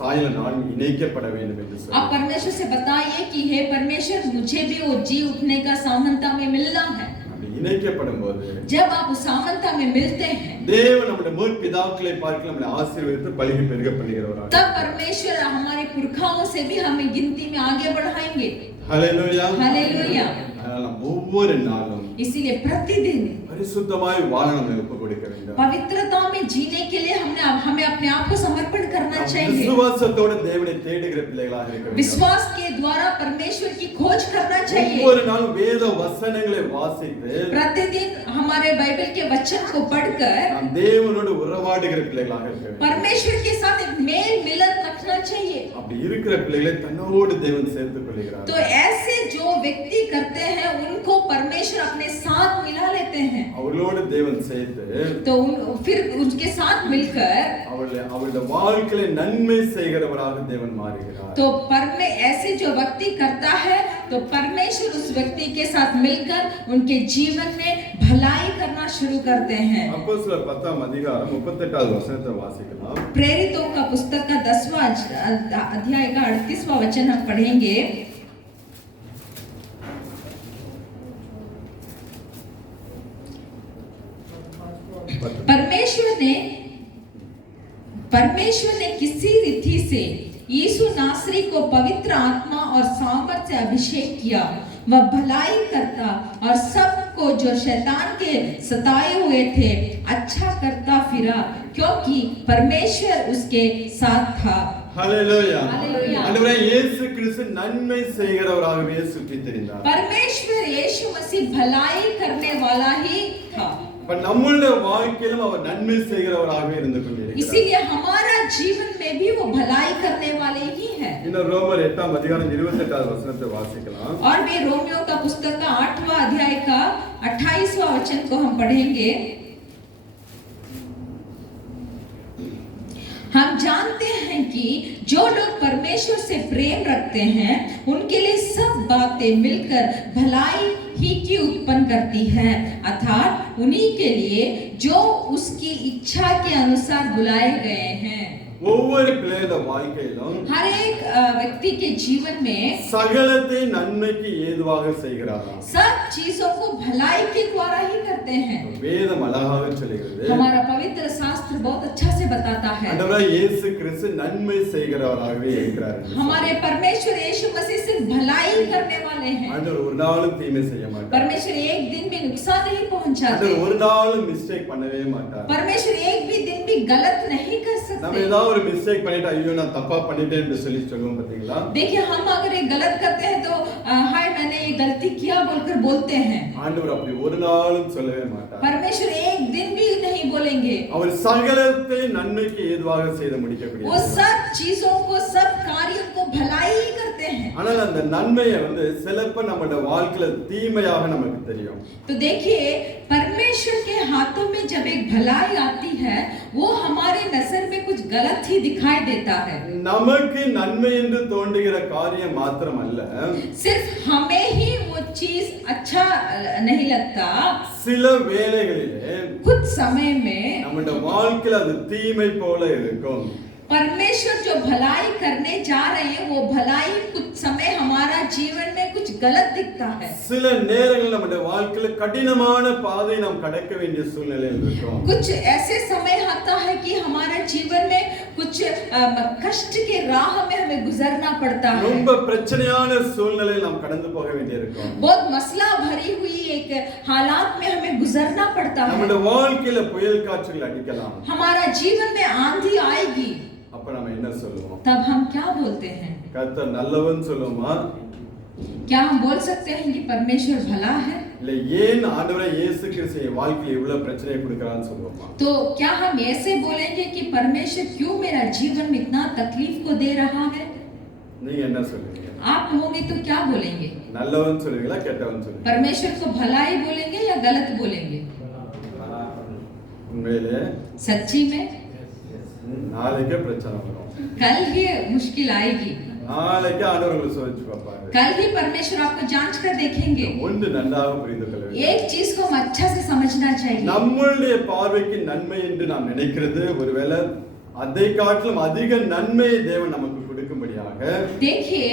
சாயல்ல நான் இணைக்கப்பட வேண்டும் என்று आप சொல்லி परमेश्वर से बताइए कि हे परमेश्वर मुझे भी वो जी उठने का सामंता में मिलना है। அப்படி இணைக்கப்படும் போது जब आप उस सामंता में मिलते हैं தேவன் நம்முடைய முற்பிதாக்களை பார்க்க நம்மளை ஆசீர்வதித்து பலிகி பெருக பண்ணுகிறவராக. तब परमेश्वर हमारे पुरखाओं से भी हमें गिनती में आगे बढ़ाएंगे। ஹல்லேலூயா. हालेलुया। அதனால நாம் ஒவ்வொரு நாளும் इसीलिए प्रतिदिन பரிசுத்தமாய் வாழ நம்ம ஒப்பு கொடுக்க வேண்டும். पवित्रता में जीने के लिए हमें अपने आप को समर्पण करना चाहिए। விசுவாசத்தோட தேவனை தேடுகிற பிள்ளைகளாக இருக்க வேண்டும். विश्वास के द्वारा परमेश्वर की खोज करना चाहिए। ஒவ்வொரு நாளும் வேத வசனங்களை வாசித்து प्रतिदिन हमारे बाइबल के वचन को पढ़कर நாம் தேவனோடு உறவாடுகிற பிள்ளைகளாக இருக்க வேண்டும். परमेश्वर के साथ एक मेल मिलन रखना चाहिए। அப்படி இருக்கிற பிள்ளைகளை தன்னோடு தேவன் சேர்த்துக் கொள்கிறார். तो ऐसे जो व्यक्ति करते हैं उनको परमेश्वर अपने साथ मिला लेते हैं। அவர்களோடு தேவன் சேர்த்து तो फिर उनके साथ मिलकर அவளுடைய வாழ்க்கையில நன்மை செய்கிறவராக தேவன் மாறுகிறார். तो ऐसे जो व्यक्ति करता है तो परमेश्वर उस व्यक्ति के साथ मिलकर उनके जीवन में भलाई करना शुरू करते हैं। அப்போஸ்தலர் 10 அதிகாரம் 38வது வசனத்தை வாசிக்கலாம். प्रेरितों का पुस्तक का 10वां अध्याय का 38वां वचन हम पढ़ेंगे। परमेश्वर ने किसी रीति से यीशु नासरी को पवित्र आत्मा और सामर्थ से अभिषेक किया। वह भलाई करता और सबको जो शैतान के सताए हुए थे अच्छा करता फिरा, क्योंकि परमेश्वर उसके साथ था। हालेलुया। हालेलुया। ஆண்டவரே இயேசு கிறிஸ்து நன்மை செய்கிறவராகவே சுற்றித் திரிந்தார். परमेश्वर यीशु मसीह भलाई करने वाला ही था। पर நம்மளுடைய வாழ்க்கையிலும் அவர் நன்மை செய்கிறவராகவே இருந்து கொண்டிருக்கிறார். इसीलिए हमारा जीवन में भी वो भलाई करने वाले ही हैं। இன்னும் ரோமர் 8 அதிகாரம் 28வது வசனத்தை வாசிக்கலாம். और वे रोमियो का पुस्तक का 8वां अध्याय का 28वां वचन को हम पढ़ेंगे। हम जानते हैं कि जो लोग परमेश्वर से प्रेम रखते हैं उनके लिए सब बातें मिलकर भलाई ही की उत्पन्न करती है, अर्थात उन्हीं के लिए जो उसकी इच्छा के अनुसार बुलाए गए हैं। ஒவ்வொரு பிள்ளையோட வாழ்க்கையிலும் हर एक व्यक्ति के जीवन में சகலத்தை நன்மைக்கு ஏதுவாக செய்கிறாராம். सब चीजों को भलाई के द्वारा ही करते हैं। வேதம் அழகாக சொல்கிறது. हमारा पवित्र शास्त्र बहुत अच्छा से बताता है। ஆண்டவரே இயேசு கிறிஸ்து நன்மை செய்கிறவராகவே இருக்கிறார். हमारे परमेश्वर यीशु मसीह सिर्फ भलाई करने वाले हैं। ஆண்டவர் ஒரு நாளும் தீமை செய்ய மாட்டார். परमेश्वर एक दिन भी नुकसान नहीं पहुंचाते। ஆண்டவர் ஒரு நாளும் மிஸ்டேக் பண்ணவே மாட்டார். परमेश्वर एक भी दिन भी गलत नहीं कर நம்ம सकते। ஏதாவது ஒரு மிஸ்டேக் பண்ணிட்டு ஐயோ நான் தப்பா பண்ணிட்டேன் என்று சொல்லி சொல்லுவோம் பாத்தீங்களா? देखिए हम अगर एक गलत करते हैं तो हाय मैंने ये गलती किया बोलकर बोलते हैं। ஆண்டவர் அப்படி ஒரு நாளும் சொல்லவே மாட்டார். परमेश्वर एक दिन भी नहीं बोलेंगे। அவர் சகலத்தை நன்மைக்கு ஏதுவாக செய்து वो முடிக்கக்கூடியவர். सब चीजों को सब कार्यों को भलाई ही करते हैं। ஆனால் அந்த நன்மையை சிலப்ப நம்மளோட வாழ்க்கையில தீமையாக நமக்கு தெரியும். तो देखिए परमेश्वर के हाथों में जब एक भलाई आती है वो हमारे नजर में कुछ गलत ही दिखाई देता है। நமக்கு நன்மை என்று தோன்றுகிற காரியம் மாத்திரமல்ல, सिर्फ हमें ही वो चीज अच्छा नहीं लगता, சில வேளைகளிலே कुछ समय में நம்மளோட வாழ்க்கையில அது தீமை போல இருக்கும். परमेश्वर जो भलाई करने जा रहे हैं वो भलाई कुछ समय हमारा जीवन में कुछ गलत दिखता है। சில நேரங்களில் நம்முடைய வாழ்க்கையில கடினமான பாதை நாம் கடக்க வேண்டிய சூழ்நிலையில் இருக்கும். कुछ ऐसे समय आता है कि हमारे जीवन में कुछ कष्ट के राह में हमें गुजरना पड़ता है। ரொம்ப பிரச்சனையான சூழ்நிலையில் நாம் கடந்து போக வேண்டியிருக்கும். बहुत मसला भरी हुई एक हालात में हमें गुजरना पड़ता है। நம்முடைய வாழ்க்கையில புயல் காற்றுகள் அடிக்கலாம். हमारा जीवन में आंधी आएगी, அப்ப நம்ம என்ன சொல்லுவோம்? तब हम क्या बोलते हैं? கர்த்தர் நல்லவன் சொல்லுவோமா? क्या हम बोल सकते हैं कि परमेश्वर भला है? இல்ல ஏன் ஆண்டவரே இயேசு கிறிஸ்து என் வாழ்க்கையில இவ்வளவு பிரச்சனை கொடுக்கறான்னு சொல்லுவோமா? तो क्या हम ऐसे बोलेंगे कि परमेश्वर क्यों मेरा जीवन में इतना तकलीफ को दे रहा है? நீங்க என்ன சொல்லுவீங்க? आप होंगे तो क्या बोलेंगे? நல்லவன் சொல்லுவீங்களா கெட்டவன் சொல்லுவீங்களா? परमेश्वर को भलाई बोलेंगे या गलत बोलेंगे? உண்மையிலே सच्ची में நாளைக்கே பிரச்சனை வரும். कल ही मुश्किल आएगी, நாளைக்கு ஆண்டவர் உங்களை சோதிச்சு பார்ப்பாரு. कल ही परमेश्वर आपको जांच कर देखेंगे। ஒன்று நன்றாக புரிந்து கொள்ள வேண்டும். एक चीज को हम अच्छा से समझना चाहिए। நம்மளுடைய பார்வைக்கு நன்மை என்று நாம் நினைக்கிறது ஒருவேளை அதை காட்டிலும் அதிக நன்மையை தேவன் நமக்கு கொடுக்கும்படியாக देखिए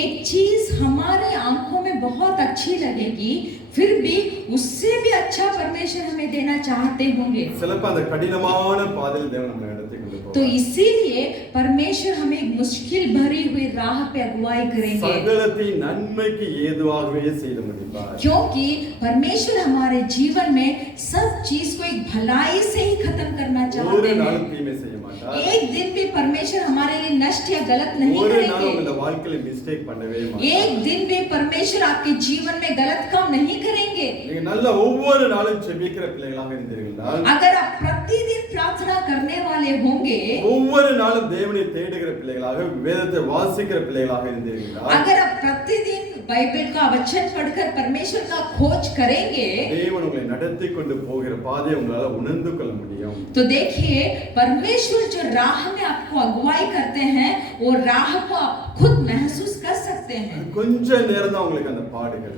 एक चीज हमारे आंखों में बहुत अच्छी लगेगी, फिर भी उससे भी अच्छा परमेश्वर हमें देना चाहते होंगे। சிலப்ப அந்த கடினமான பாதையில் தேவன் நம்மை நடத்தி கொண்டு तो போவார். इसीलिए परमेश्वर हमें एक मुश्किल भरी हुई राह पे अगुवाई करेंगे, சகலத்தை நன்மைக்கு ஏதுவாகவே செய்து முடிப்பார். क्योंकि परमेश्वर हमारे जीवन में सब चीज को एक भलाई से ही खत्म करना चाहते ஒரு हैं। நாளும் தீமை செய்ய மாட்டார். एक दिन भी परमेश्वर हमारे लिए नष्ट या गलत नहीं ஒரு நாள் करेंगे। உங்க வாழ்க்கையில மிஸ்டேக் பண்ணவே மாட்டார். एक दिन भी परमेश्वर आपके जीवन में गलत काम नहीं करेंगे। நீங்க நல்ல ஒவ்வொரு நாளும் ஜெபிக்கிற பிள்ளைகளாக இருந்தீர்கள் अगर आप प्रतिदिन प्रार्थना करने वाले होंगे, ஒவ்வொரு நாளும் தேவனை தேடுகிற பிள்ளைகளாக வேதத்தை வாசிக்கிற பிள்ளைகளாக இருந்தீர்கள் अगर आप प्रतिदिन बाइबल का वचन पढ़कर परमेश्वर का खोज करेंगे, தேவன் உங்களை நடத்தி கொண்டு போகிற பாதையை உங்களால உணர்ந்து கொள்ள முடியும். तो देखिए परमेश्वर जो राह में आपको अगुवाई करते हैं, वो राह को आप खुद महसूस कर सकते हैं। கொஞ்ச நேரம் தான் உங்களுக்கு அந்த பாடுகள்.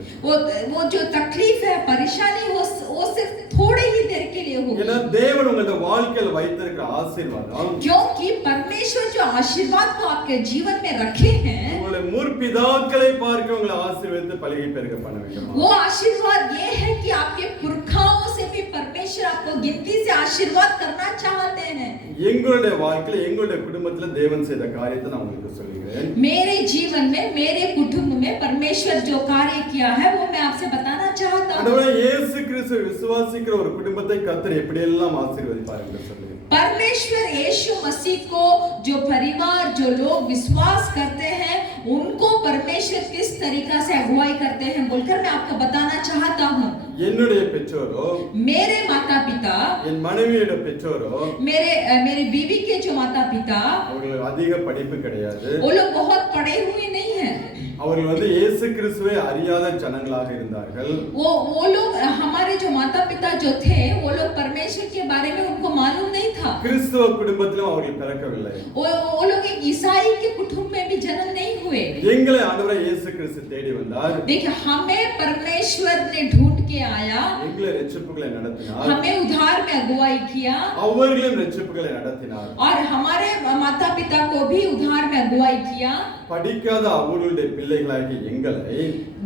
वो जो तकलीफ है, परेशानी, वो सिर्फ थोड़े ही देर के लिए होगी। ஏன்னா தேவன் உங்களுடைய வாழ்க்கையில வைத்திருக்கிற ஆசீர்வாதம், क्योंकि परमेश्वर जो आशीर्वाद को आपके जीवन में रखे हैं, உங்களுடைய முற்பிதாக்களை பார்க்க உங்களை ஆசீர்வதித்து பலகை பெருக பண்ண வேண்டும். वो आशीर्वाद ये है कि आपके पुरखाओं से भी परमेश्वर आपको गिनती से आशीर्वाद करना चाहते हैं। எங்களுடைய வாழ்க்கையில எங்களுடைய குடும்பத்துல தேவன் செய்த காரியத்தை நான் உங்களுக்கு சொல்லுகிறேன். मेरे जीवन में, मेरे कुटुंब में परमेश्वर जो कार्य किया है, वो मैं आपसे बताना चाहता हूँ। ஆண்டவரே இயேசு கிறிஸ்துவை விசுவாசிக்கிற ஒரு குடும்பத்தை கர்த்தர் எப்படி எல்லாம் ஆசீர்வதிப்பார் என்று சொல்லுங்க. परमेश्वर यीशु मसीह को, जो परिवार, जो लोग विश्वास करते हैं, उनको परमेश्वर किस तरीका से अगुवाई करते हैं बोलकर मैं आपको बताना चाहता हूँ। என்னுடைய பெற்றோரோ, मेरे माता पिता, என் மனைவியோட பெற்றோரோ, मेरे बीवी के जो माता पिता, அவங்களுக்கு அதிக படிப்பு கிடையாது. वो लोग बहुत पढ़े हुए नहीं हैं। அவர்கள் வந்து இயேசு கிறிஸ்துவை அறியாத ஜனங்களாக இருந்தார்கள். वो लोग, हमारे जो माता पिता जो थे, वो लोग परमेश्वर के बारे में उनको मालूम नहीं था। கிறிஸ்துவ குடும்பத்திலும் அவர்கள் பிறக்கவில்லை. वो लोग एक ईसाई के कुटुंब में भी जन्म नहीं हुए। எங்களை ஆண்டவரே இயேசு கிறிஸ்து தேடி வந்தார். देखिए, हमें परमेश्वर ने ढूंढ के आया, எங்களை ரட்சிப்புகளை நடத்தினார். हमें उद्धार में अगुवाई किया, அவர்களும் ரட்சிப்புகளை நடத்தினார். और हमारे माता पिता को भी उद्धार में अगुवाई किया। படிக்காத அவர்களுடைய பிள்ளைகளாகி எங்களை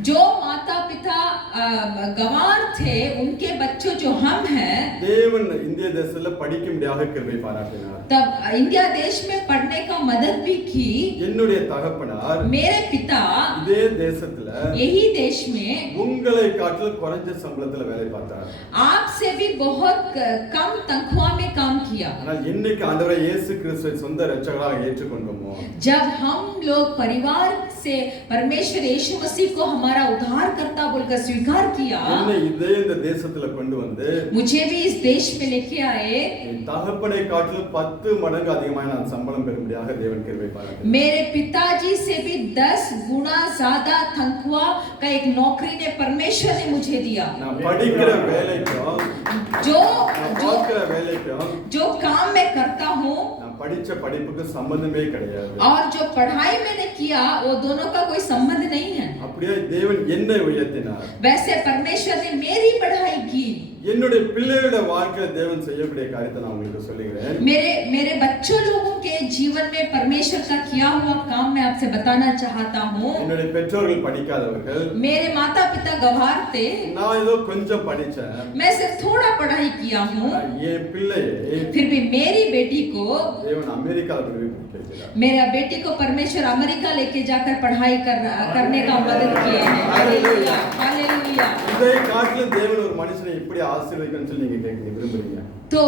जो माता पिता गंवार थे, उनके बच्चों जो हम हैं, தேவன் இந்திய தேசத்துல படிக்கும்படியாக கிருபை பாராட்டினார். तब इंडिया देश में पढ़ने का मदद भी की। என்னுடைய தகப்பனார் मेरे पिता இதே தேசத்துல यही देश में உங்களை காட்டிலும் குறைஞ்ச சம்பளத்துல வேலை பார்த்தார். आपसे भी बहुत कम तनख्वाह में काम किया। ஆனால் இன்னைக்கு ஆண்டவரே இயேசு கிறிஸ்துவை சொந்த இரட்சகராக ஏற்றுக்கொண்டோமோ, जब हम लोग परिवार से परमेश्वर यीशु मसीह को हमारा उद्धारकर्ता बोलकर स्वीकार किया, என்னை இந்த தேசத்துல கொண்டு வந்து मुझे भी इस देश में लेके आए। என் தகப்பனை காட்டிலும் 10 மடங்கு அதிகமாக நான் சம்பளம் பெறும்படியாக தேவன் கிருபை பாராட்டினார். मेरे पिताजी से भी 10 गुना ज्यादा तनख्वाह का एक नौकरी ने परमेश्वर ने मुझे दिया। நான் படிக்கிற வேலைக்கும் जो நான் जो பார்க்கிற வேலைக்கும் जो काम मैं करता हूँ நான் படிச்ச படிப்புக்கு சம்பந்தமே கிடையாது. और जो पढ़ाई मैंने किया, वो दोनों का कोई संबंध नहीं है। அப்படியே தேவன் என்னை உயர்த்தினார். वैसे परमेश्वर ने मेरी पढ़ाई की। என்னுடைய பிள்ளையோட வாழ்க்கையில தேவன் செய்யக்கூடிய காரியத்தை நான் உங்களுக்கு சொல்லுகிறேன். मेरे बच्चों लोगों के जीवन में परमेश्वर का किया हुआ काम मैं आपसे बताना चाहता हूँ। என்னுடைய பெற்றோர்கள் படிக்காதவர்கள். मेरे माता पिता गंवार थे, நான் ஏதோ கொஞ்சம் படிச்சேன். मैं सिर्फ थोड़ा पढ़ाई किया हूँ। என் பிள்ளையை फिर भी मेरी बेटी को, தேவன் அமெரிக்காவில் போய் படிக்க வைக்கிறார். मेरा बेटी को परमेश्वर अमेरिका लेके जाकर पढ़ाई करने का मदद किए हैं। Hallelujah, hallelujah. இதை காட்டிலும் தேவன் ஒரு மனுஷனை எப்படி ஆசீர்வதிக்கணும்னு சொல்லி நீங்க கேட்க விரும்புறீங்க. तो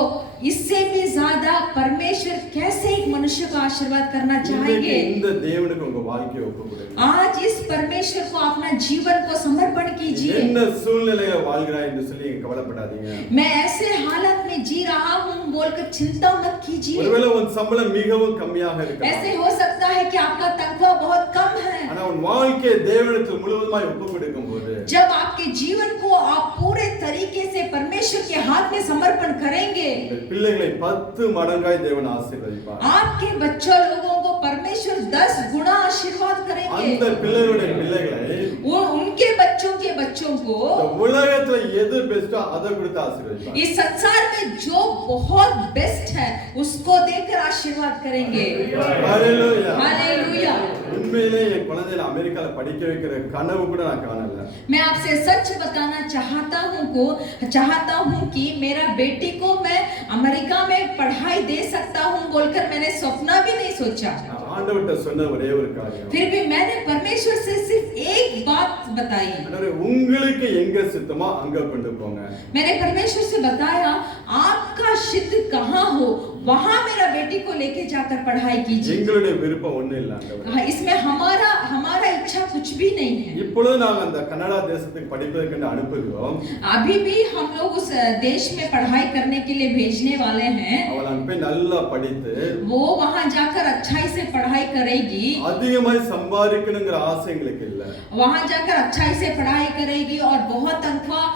इससे भी ज्यादा परमेश्वर कैसे एक मनुष्य को आशीर्वाद करना चाहेंगे। இந்த தேவனுக்கு உங்க வாழ்க்கையை ஒப்புக்கொடுங்க. आज इस परमेश्वर को अपना जीवन को समर्पण कीजिए। என்ன சூழ்நிலையில வாழ்கிறாய் என்று சொல்லி நீங்க கவலைப்படாதீங்க. मैं ऐसे हालत में जी रहा हूँ बोलकर चिंता मत कीजिए। ஒருவேளை உன் சம்பளம் மிகவும் கம்மியாக இருக்கலாம். ऐसे हो सकता है कि आपका तनख्वाह बहुत कम है। ஆனா உன் வாழ்க்கையை தேவனுக்கு முழுவதுமாய் ஒப்புக்கொடுக்கும்போது जब आपके जीवन को आप पूरे तरीके से परमेश्वर के हाथ में समर्पण करेंगे, உங்கள் பிள்ளைகளை 10 மடங்காய் தேவன் ஆசீர்வதிப்பார். आपके बच्चों लोगों को परमेश्वर 10 गुना आशीर्वाद करेंगे। அந்த பிள்ளைகளுடைய பிள்ளைகளை वो उनके बच्चों के बच्चों को இந்த உலகத்துல எது பெஸ்டோ அதை கொடுத்து ஆசீர்வதிப்பார். इस संसार में जो बहुत बेस्ट है उसको देकर आशीर्वाद करेंगे। ஹalleluya. हालेलुया। உண்மையிலே என் குழந்தைகளை அமெரிக்கால படிக்க வைக்கிற கனவு கூட நான் காணல. मैं आपसे सच बताना चाहता हूँ कि मेरा बेटी को मैं अमेरिका में पढ़ाई दे सकता हूँ बोलकर मैंने सपना भी नहीं सोचा। நான் ஆண்டவர்ட்ட சொன்ன ஒரே ஒரு காரியம், फिर भी मैंने परमेश्वर से सिर्फ एक बात बताई। ஆண்டவரே உங்களுக்கு எங்க சித்தமோ அங்க கொண்டு போங்க. मैंने परमेश्वर से बताया, आपका सिद्ध कहाँ हो वहाँ मेरा बेटी को लेके जाकर पढ़ाई कीजिए। எங்களுடைய விருப்பம் ஒண்ணு இல்ல ஆண்டவரே. इसमें हमारा अच्छा कुछ भी नहीं है। இப்பொழுது நாங்கள் அந்த கனடா தேசத்துக்கு படிப்பதற்கு அனுப்புகிறோம். अभी भी हम लोग उस देश में पढ़ाई करने के लिए भेजने वाले हैं। அவள் அங்கே போய் நல்லா படித்து वो वहां जाकर अच्छाई से पढ़ाई करेगी, அதிகமாய் சம்பாதிக்கணுங்கிற ஆசை எங்களுக்கு இல்ல. वहां जाकर अच्छाई से पढ़ाई करेगी और बहुत तनख्वाह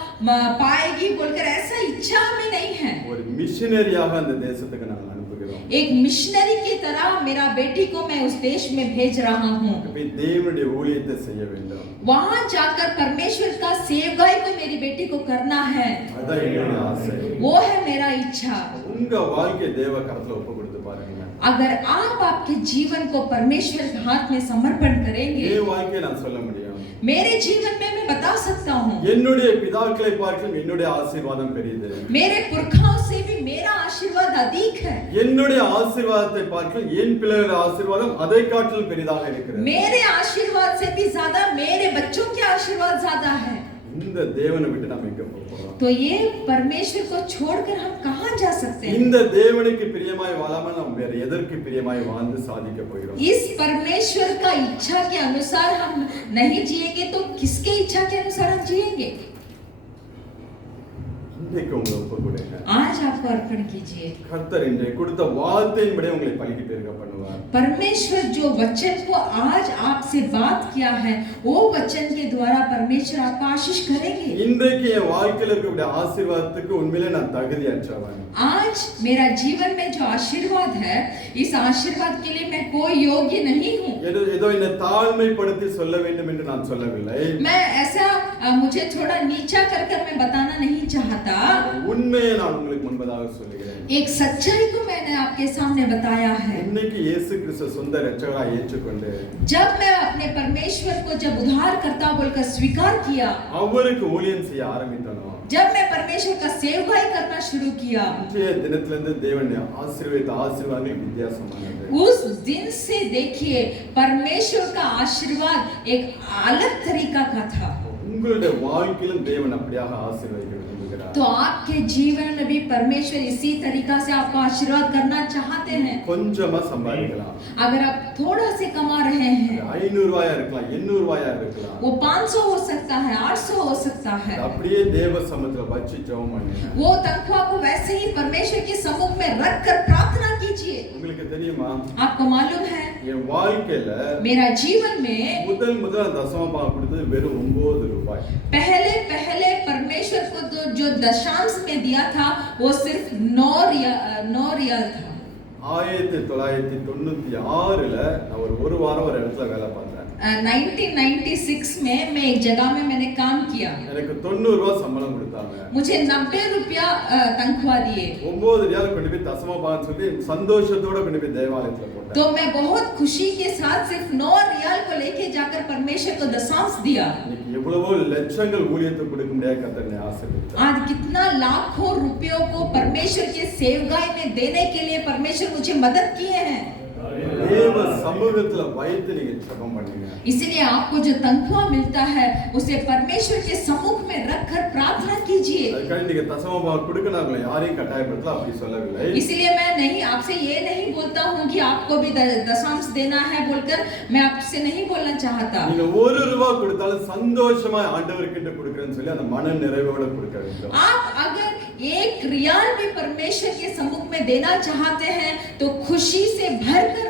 पाएगी बोलकर ऐसा इच्छा हमें नहीं है। ஒரு மிஷனரியாக அந்த தேசத்துக்கு நாங்கள் அனுப்புகிறோம். एक मिशनरी की तरह मेरा बेटी को मैं उस देश में भेज रहा हूँ। போய் தேவனுடைய ஊழியத்தை செய்ய வேண்டும். वहां जाकर परमेश्वर का सेवकाई को मेरी बेटी को करना है, அதான் என்னுடைய ஆசை. वो है मेरा इच्छा। உங்க வாழ்க்கை தேவ கரத்துல ஒப்பு கொடுத்து பாருங்க. अगर आप आपके जीवन को परमेश्वर के हाथ में समर्पण करेंगे, என் வாழ்க்கையை நான் சொல்ல முடியும். मेरे जीवन में मैं बता सकता हूँ, என்னுடைய பிதாக்களை பார்க்கலாம் என்னுடைய ஆசீர்வாதம் பெரியது. मेरे पुरखाओं से भी मेरा आशीर्वाद अधिक है। என்னுடைய ஆசீர்வாதத்தை பார்க்கலாம் என் பிள்ளைகளுடைய ஆசீர்வாதம் அதை காட்டிலும் பெரிதாக இருக்கிறது. मेरे आशीर्वाद से भी ज्यादा मेरे बच्चों के आशीर्वाद ज्यादा है। இந்த தேவனை விட்டு நாம் எங்க போறோம்? तो ये परमेश्वर को छोड़कर हम कहाँ जा सकते हैं? இந்த தேவனுக்கு பிரியமாய் வாழாம நாம் வேற எதற்கு பிரியமாய் வாழ்ந்து சாதிக்க போகிறோம்? इस परमेश्वर का इच्छा के अनुसार हम नहीं जिएंगे तो किसके इच्छा के अनुसार हम जिएंगे? இன்றைக்கு உங்களை ஒப்பு கொடுங்க. आज आपको अर्पण कीजिए। கர்த்தர் இன்றைக்கு கொடுத்த வார்த்தையின்படி உங்களை பலிக்கு பெருக பண்ணுவார். परमेश्वर जो वचन को आज आपसे बात किया है, वो वचन के द्वारा परमेश्वर आपको आशीष करेंगे। இன்றைக்கு என் வாழ்க்கையில இருக்கக்கூடிய ஆசீர்வாதத்துக்கு உண்மையிலே நான் தகுதியற்றவன். आज मेरा जीवन में जो आशीर्वाद है, इस आशीर्वाद के लिए मैं कोई योग्य नहीं हूँ। ஏதோ என்னை தாழ்மைப்படுத்தி சொல்ல வேண்டும் என்று நான் சொல்லவில்லை. मैं ऐसा मुझे थोड़ा नीचा कर कर मैं बताना नहीं चाहता। உண்மையை நான் உங்களுக்கு முன்பதாக சொல்லுகிறேன். एक सच्चाई को मैंने आपके सामने बताया है। இன்னைக்கு இயேசு கிறிஸ்து சொந்த இரட்சகராய் ஏற்றுக்கொண்டு जब मैं अपने परमेश्वर को जब उद्धार करता बोलकर स्वीकार किया, அவருக்கு ஊழியம் செய்ய ஆரம்பித்தனோ जब मैं परमेश्वर का सेवकाई करना शुरू किया, இன்றைய தினத்திலிருந்து தேவன் ஆசீர்வதித்த ஆசீர்வாதங்கள் வித்தியாசமானது. उस दिन से देखिए परमेश्वर का आशीर्वाद एक अलग तरीका का था। உங்களுடைய வாழ்க்கையிலும் தேவன் அப்படியாக ஆசீர்வதிக்க விரும்புகிறார். तो आपके जीवन में भी परमेश्वर इसी तरीका से आपको आशीर्वाद करना चाहते हैं। கொஞ்சமா சம்பாதிக்கலாம். अगर आप थोड़ा से कमा रहे हैं, 500 ரூபாயா இருக்கலாம், 800 ரூபாயா இருக்கலாம். वो 500 हो सकता है, 800 हो सकता है। அப்படியே தேவ சமூகத்துல வச்சு ஜெபம் பண்ணுங்க. वो तनख्वाह को वैसे ही परमेश्वर के सम्मुख में रखकर प्रार्थना कीजिए। உங்களுக்கு தெரியுமா आपको मालूम है, என் வாழ்க்கையில मेरा जीवन में முதல் தசம பாகம் கொடுத்தது வெறும் 9 ரூபாய். पहले परमेश्वर को जो दशांश में दिया था वो सिर्फ 9 रियाल था। 1996ல நான் ஒரு வாரம் ஒரு இடத்துல வேலை பார்த்தேன். 1996 में मैं एक जगह में मैंने काम किया। எனக்கு 90 ரூபாய் சம்பளம் கொடுத்தாங்க. मुझे 90 रुपया तनख्वाह दिए। 9 ரியால் கொண்டு போய் தசம பாகம் சொல்லி சந்தோஷத்தோட கொண்டு போய் தேவாலயத்துல போட்டேன். तो मैं बहुत खुशी के साथ सिर्फ 9 रियाल को लेके जाकर परमेश्वर को दशांश दिया। இன்னைக்கு எவ்வளவோ லட்சங்கள் ஊழியத்தை கொடுக்க முடியாத கர்த்தர் என்னை ஆசீர்வதித்தார். आज कितना लाखों रुपयों को परमेश्वर के सेवकाई में देने के लिए परमेश्वर मुझे मदद किए हैं। தேவ சமூகத்துல வைத்து நீங்க ஜெபம் பண்ணுங்க. इसलिए आपको जो तनख्वाह मिलता है उसे परमेश्वर के सम्मुख में रखकर प्रार्थना कीजिए। அதுக்காக நீங்க தசம பாகம் கொடுக்கணும் அவங்களை யாரையும் கட்டாயப்படுத்தல அப்படி சொல்லவில்லை. इसलिए मैं नहीं आपसे ये नहीं बोलता हूँ कि आपको भी दशांश देना है बोलकर मैं आपसे नहीं बोलना चाहता। நீங்க 1 ரூபாய் கொடுத்தாலும் சந்தோஷமா ஆண்டவருக்கு கொடுக்கறேன்னு சொல்லி அந்த மன நிறைவோட கொடுக்க வேண்டும். आप अगर 1 रियाल भी परमेश्वर के सम्मुख में देना चाहते हैं तो खुशी से भरकर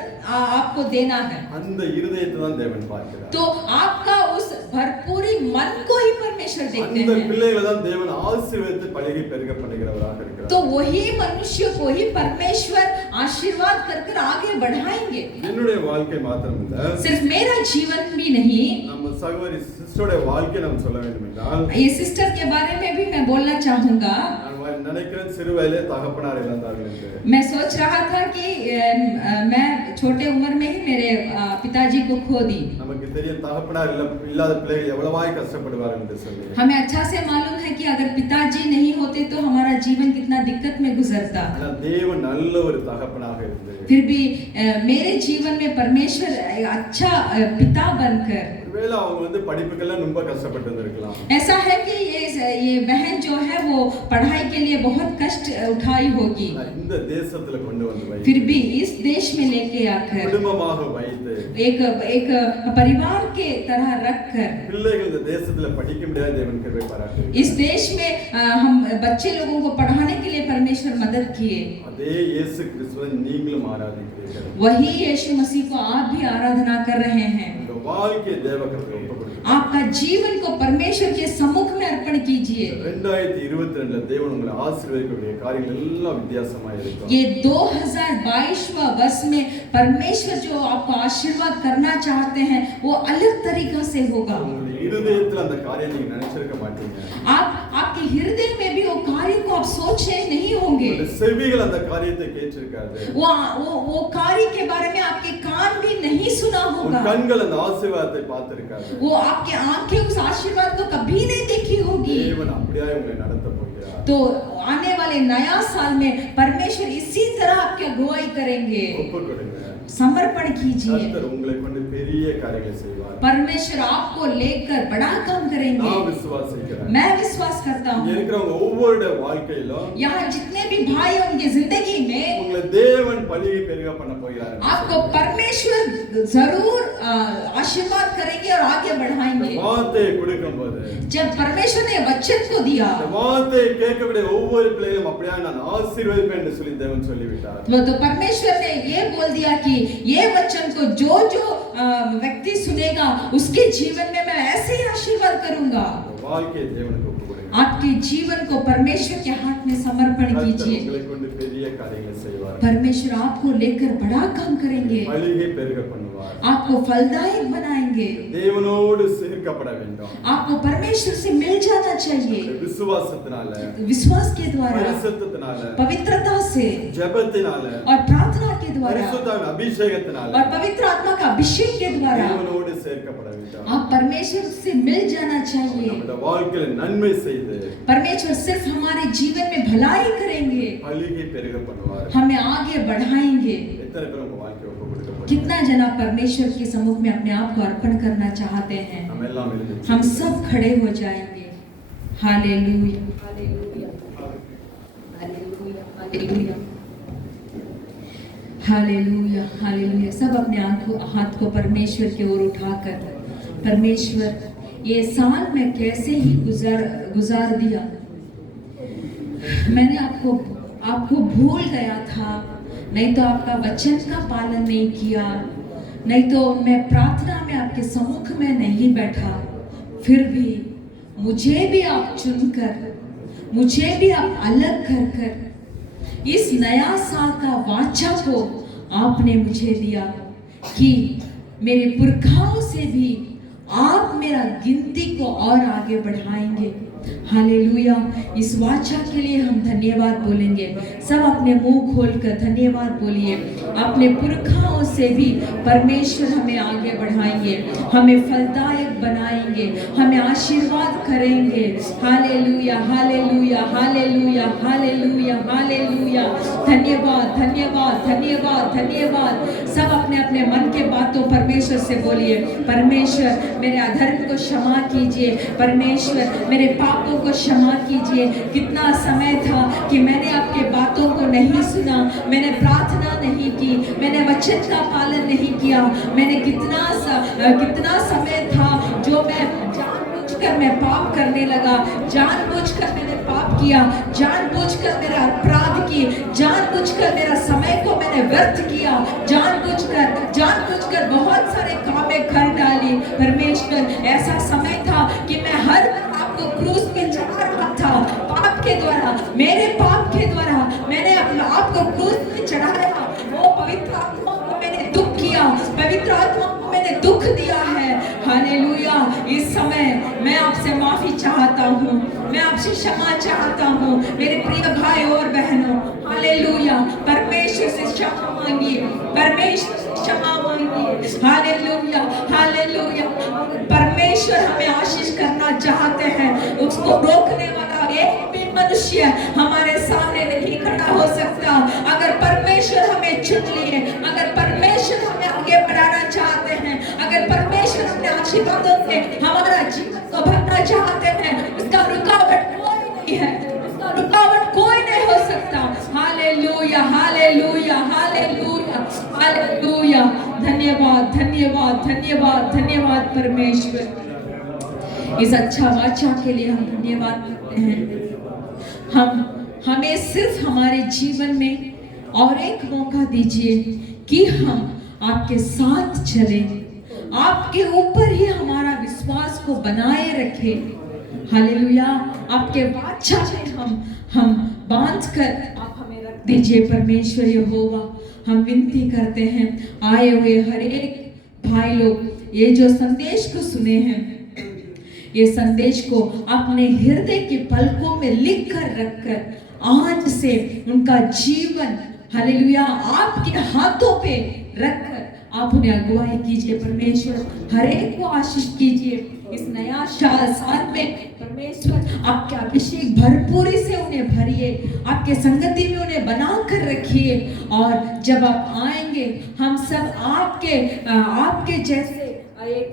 आपको देना है। அந்த இருதயத்தை தான் தேவன் பார்க்கிறார். तो आपका उस भरपूरी मन को ही परमेश्वर देखते அந்த हैं। பிள்ளைகளை தான் தேவன் ஆசீர்வதித்து பழகி பெருக பண்ணுகிறவராக இருக்கிறார். तो वही मनुष्य को ही परमेश्वर आशीर्वाद कर आगे बढ़ाएंगे। என்னுடைய வாழ்க்கை மாத்திரம் இல்ல, सिर्फ मेरा जीवन भी नहीं, நம்ம சகோதரி சிஸ்டரோட வாழ்க்கை நாம் சொல்ல வேண்டும் என்றால் ये सिस्टर के बारे में भी मैं बोलना चाहूंगा। நான் நினைக்கிறேன் சிறு வயதிலே தகப்பனார் இழந்தார்கள் என்று. मैं सोच रहा था कि मैं छोटे उम्र में ही मेरे पिताजी को खो दी। நமக்கு தெரியும் தகப்பனார் இல்லாத பிள்ளைகள் எவ்வளவாய் கஷ்டப்படுவார்கள் என்று சொல்லி. हमें अच्छा से मालूम है कि अगर पिताजी नहीं होते तो हमारा जीवन कितना दिक्कत में गुजरता। ஆனா தேவன் நல்ல ஒரு தகப்பனாக இருந்து फिर भी मेरे जीवन में परमेश्वर एक अच्छा पिता बनकर, ஒருவேளை அவங்க வந்து படிப்புக்கெல்லாம் ரொம்ப கஷ்டப்பட்டு வந்திருக்கலாம். ऐसा है कि ये बहन जो है वो पढ़ाई के लिए बहुत कष्ट उठाई होगी, இந்த தேசத்துல கொண்டு வந்து வை, फिर भी इस देश में लेके आकर குடும்பமாக வைத்து एक परिवार के तरह रखकर பிள்ளைகள் இந்த தேசத்துல படிக்க முடியாத தேவன் கிருபை பாராட்டு. इस देश में हम बच्चे लोगों को पढ़ाने के लिए परमेश्वर मदद किए। அதே இயேசு கிறிஸ்துவை நீங்களும் ஆராதிக்கிறீர்கள். वही यीशु मसीह को आप भी आराधना कर रहे हैं। உங்க வாழ்க்கையை தேவகரத்துல ஒப்புக்கொடுங்க. आपका जीवन को परमेश्वर के सम्मुख में अर्पण कीजिए। 2022 தேவன் உங்களை ஆசீர்வதிக்கக்கூடிய காரியங்கள் எல்லாம் வித்தியாசமா இருக்கும். ये 2022वां वर्ष में परमेश्वर जो आपको आशीर्वाद करना चाहते हैं वो अलग तरीका से होगा। உங்களுடைய இருதயத்துல அந்த காரியம் நீங்க நினைச்சிருக்க மாட்டீங்க. आपके हृदय में भी वो कार्य को आप सोचे नहीं होंगे। உங்களுடைய செவிகள் அந்த காரியத்தை கேட்டிருக்காது. वो कार्य के बारे में आपके कान भी नहीं सुना உங்க होगा। கண்கள் அந்த ஆசீர்வாதத்தை பார்த்திருக்காது. वो आपके आंखें उस आशीर्वाद को कभी नहीं देखी होगी। தேவன் அப்படியே உங்களை நடத்த போகிறார். तो आने वाले नया साल में परमेश्वर इसी तरह आपकी अगुवाई करेंगे। ஒப்புக்கொடுங்க. समर्पण कीजिए। கர்த்தர் உங்களை கொண்டு பெரிய காரியங்களை செய்வார். परमेश्वर आपको लेकर बड़ा काम करेंगे। நான் விசுவாசிக்கிறேன். मैं विश्वास करता இங்க हूँ। இருக்கிறவங்க ஒவ்வொருடைய வாழ்க்கையிலும் यहाँ जितने भी भाई हैं उनकी जिंदगी में உங்களை தேவன் பலியை பெருக பண்ண போகிறார். आपको परमेश्वर जरूर आशीर्वाद करेंगे और आगे बढ़ाएंगे। வார்த்தையை கொடுக்கும்போது जब परमेश्वर ने वचन को दिया இந்த வார்த்தையை கேட்கக்கூடிய ஒவ்வொரு பிள்ளைகளும் அப்படியே நான் ஆசீர்வதிப்பேன் என்று சொல்லி தேவன் சொல்லிவிட்டார். तो परमेश्वर ने ये बोल दिया कि ये वचन को जो व्यक्ति सुनेगा उसके जीवन में मैं ऐसे ही आशीर्वाद करूंगा। வாழ்க்கையை தேவனுக்கு ஒப்புக்கொடுங்க. आपके जीवन को परमेश्वर के हाथ में समर्पण கர்த்தர் कीजिए। உங்களை கொண்டு பெரிய காரியங்களை செய்வார். परमेश्वर आपको लेकर बड़ा काम करेंगे। பலியை பெருக பண்ணுவார். आपको फलदायक बनाएंगे। தேவனோடு சேர்க்கப்பட வேண்டும். आपको परमेश्वर से मिल जाना चाहिए। விசுவாசத்தினால, विश्वास के द्वारा, பரிசுத்தத்தினால, पवित्रता से ஜெபத்தினால, और प्रार्थना के द्वारा பரிசுத்தாவின் அபிஷேகத்தினால और पवित्र आत्मा का अभिषेक के द्वारा தேவனோடு சேர்க்கப்பட வேண்டும். आप परमेश्वर से मिल जाना चाहिए। நம்முடைய வாழ்க்கையில நன்மை செய்து परमेश्वर सिर्फ हमारे जीवन में भलाई करेंगे, பலியை பெருக பண்ணுவார். हमें आगे बढ़ाएंगे। எத்தனை பேர் உங்க வாழ்க்கையை ஒப்புக்கொடுக்க போறீங்க? कितना जना परमेश्वर के सम्मुख में अपने आप को अर्पण करना चाहते हैं? நம்ம எல்லாம் எழுந்து हम सब खड़े हो जाएंगे। Hallelujah, hallelujah, hallelujah, hallelujah, hallelujah, hallelujah. सब अपने हाथ को परमेश्वर की ओर उठाकर, परमेश्वर ये साल मैं कैसे ही गुजार दिया, मैंने आपको भूल गया था, नहीं तो आपका वचन का पालन नहीं किया, नहीं तो मैं प्रार्थना में आपके सम्मुख में नहीं बैठा, फिर भी मुझे भी आप चुनकर, मुझे भी आप अलग कर इस नया साल का वाचा को आपने मुझे दिया कि मेरे पुरखाओं से भी आप मेरा गिनती को और आगे बढ़ाएंगे। हालेलुया। इस वाचा के लिए हम धन्यवाद बोलेंगे। सब अपने मुंह खोलकर धन्यवाद बोलिए। अपने पुरखाओं से भी परमेश्वर हमें आगे बढ़ाएंगे, हमें फलदायक बनाएंगे, हमें आशीर्वाद करेंगे। Hallelujah, hallelujah, hallelujah, hallelujah, hallelujah. धन्यवाद, धन्यवाद, धन्यवाद, धन्यवाद। सब अपने अपने मन के बातों परमेश्वर से बोलिए। परमेश्वर मेरे अधर्म को क्षमा कीजिए, परमेश्वर मेरे पापों को क्षमा कीजिए। कितना समय था कि मैंने आपके बातों को नहीं सुना, मैंने प्रार्थना नहीं की, मैंने वचन का पालन नहीं किया। मैंने कितना समय था जो मैं जानबूझकर मैं पाप करने लगा, जानबूझकर मैंने पाप किया, जानबूझकर मेरा अपराध की, जानबूझकर मेरा समय को मैंने व्यर्थ किया, जानबूझकर बहुत सारे कामें कर डाली। परमेश्वर ऐसा समय था कि मैं हर आपको क्रूस पे चढ़ा रहा था, पाप के द्वारा, मेरे पाप के द्वारा मैंने अपने आप को क्रूस पे चढ़ाया। वो पवित्र आत्मा को मैंने दुख किया, पवित्र आत्मा को मैंने दुख दिया है। हालेलुया। इस समय मैं आपसे माफी चाहता हूँ, मैं आपसे क्षमा चाहता हूँ मेरे प्रिय भाई और बहनों। हालेलुया। परमेश्वर से क्षमा मांगिए, परमेश्वर से क्षमा मांगिए। Hallelujah, hallelujah. परमेश्वर हमें आशीष करना चाहते हैं, उसको रोकने वाला एक भी मनुष्य हमारे सामने नहीं खड़ा हो सकता। अगर परमेश्वर हमें चुन लिए, अगर परमेश्वर हमें आगे बढ़ाना चाहते हैं, अगर परमेश्वर अपने आशीर्वादों से हमारा जीवन को भरना चाहते हैं। इसका रुकावट कोई नहीं है, इसका रुकावट कोई नहीं हो सकता। Hallelujah, hallelujah, hallelujah, hallelujah. धन्यवाद, धन्यवाद, धन्यवाद, धन्यवाद परमेश्वर। इस अच्छा वाचा के लिए हम धन्यवाद करते हैं। हमें सिर्फ हमारे जीवन में और एक मौका दीजिए कि हम आपके साथ चलें, आपके ऊपर ही हमारा विश्वास को बनाए रखें। हालेलुया। आपके वाचा में हम बांध कर आप हमें रख दीजिए परमेश्वर यहोवा। हम विनती करते हैं आए हुए हर एक भाई लोग ये जो संदेश को सुने हैं, ये संदेश को अपने हृदय के पलकों में लिख कर रखकर आज से उनका जीवन हालेलुया आपके हाथों पे रखकर आप उन्हें अगुवाई कीजिए परमेश्वर। हर एक को आशीष कीजिए इस नया साल में परमेश्वर। आपके अभिषेक भरपूरी से उन्हें भरिए, आपके संगति में उन्हें बना कर रखिए। और जब आप आएंगे हम सब आपके जैसे एक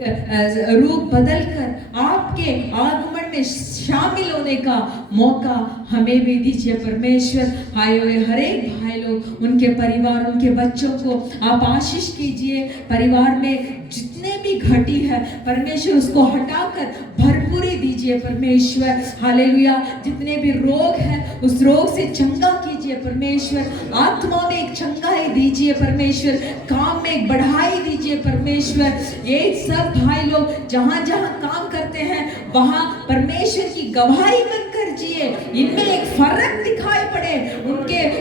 रूप बदलकर आपके आगमन में शामिल होने का मौका हमें भी दीजिए परमेश्वर। आए हुए हर एक भाई लोग, उनके परिवार, उनके बच्चों को आप आशीष कीजिए। परिवार में जितने भी घटी है परमेश्वर उसको हटाकर भरपूरी दीजिए परमेश्वर। हालेलुया। जितने भी रोग हैं उस रोग से चंगा कीजिए परमेश्वर। आत्मा में एक चंगाई दीजिए परमेश्वर, काम में एक बढ़ाई दीजिए परमेश्वर। ये सब भाई लोग जहां जहां काम करते हैं वहां परमेश्वर की गवाही बनकर जिए, इनमें एक फर्क दिखाई पड़े।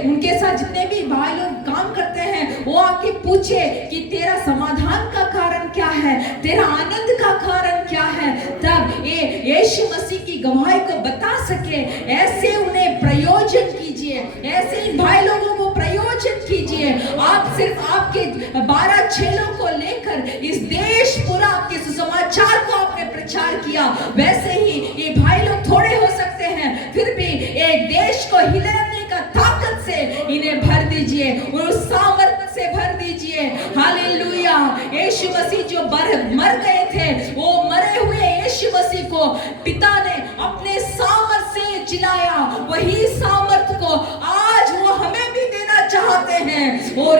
उनके साथ जितने भी भाई लोग काम करते हैं वो आके पूछे कि तेरा समाधान का कारण क्या है, तेरा आनंद का कारण क्या है, तब ये यीशु मसीह की गवाही को बता सके। ऐसे उन्हें प्रयोजन कीजिए, ऐसे इन भाई लोगों को प्रयोजन कीजिए। आप सिर्फ आपके 12 चेलों को लेकर इस देश पूरा आपके सुसमाचार को आपने प्रचार किया, वैसे ही ये भाई लोग थोड़े हो सकते हैं, फिर भी एक देश को हिलाने का ताकत से इन्हें भर दीजिए, उस सामर्थ्य से भर दीजिए। हालेलुया। यीशु मसीह जो मर गए थे, वो मरे हुए यीशु मसीह को पिता ने अपने सामर्थ्य से जिलाया, वही सामर्थ्य को आज वो हमें भी देना चाहते हैं। और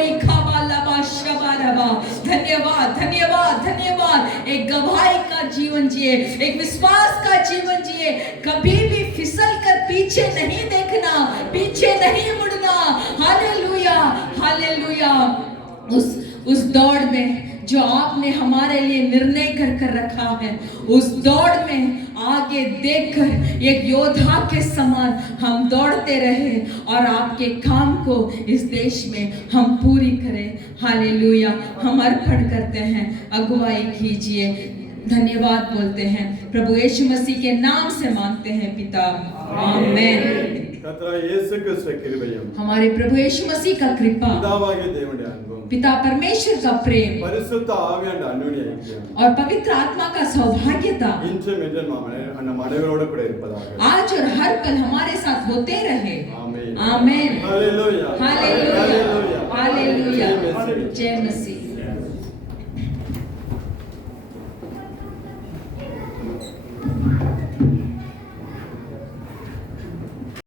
धन्यवाद, धन्यवाद, धन्यवाद। एक गवाही का जीवन जिए, एक विश्वास का जीवन जिए। कभी भी फिसल कर पीछे नहीं देखना, पीछे नहीं मुड़ना। Hallelujah, hallelujah. उस दौड़ में जो आपने हमारे लिए निर्णय कर रखा है, उस दौड़ में आगे देखकर एक योद्धा के समान हम दौड़ते रहे और आपके काम को इस देश में हम पूरी करें। हालेलुया। हम अर्पण करते हैं, अगुवाई कीजिए। धन्यवाद बोलते हैं प्रभु यीशु मसीह के नाम से मांगते हैं पिता, आमीन। हमारे प्रभु यीशु मसीह का कृपा, पिता परमेश्वर का प्रेम और पवित्र आत्मा का सौभाग्यता आज और हर पल हमारे साथ होते रहे। आमीन। Hallelujah, hallelujah.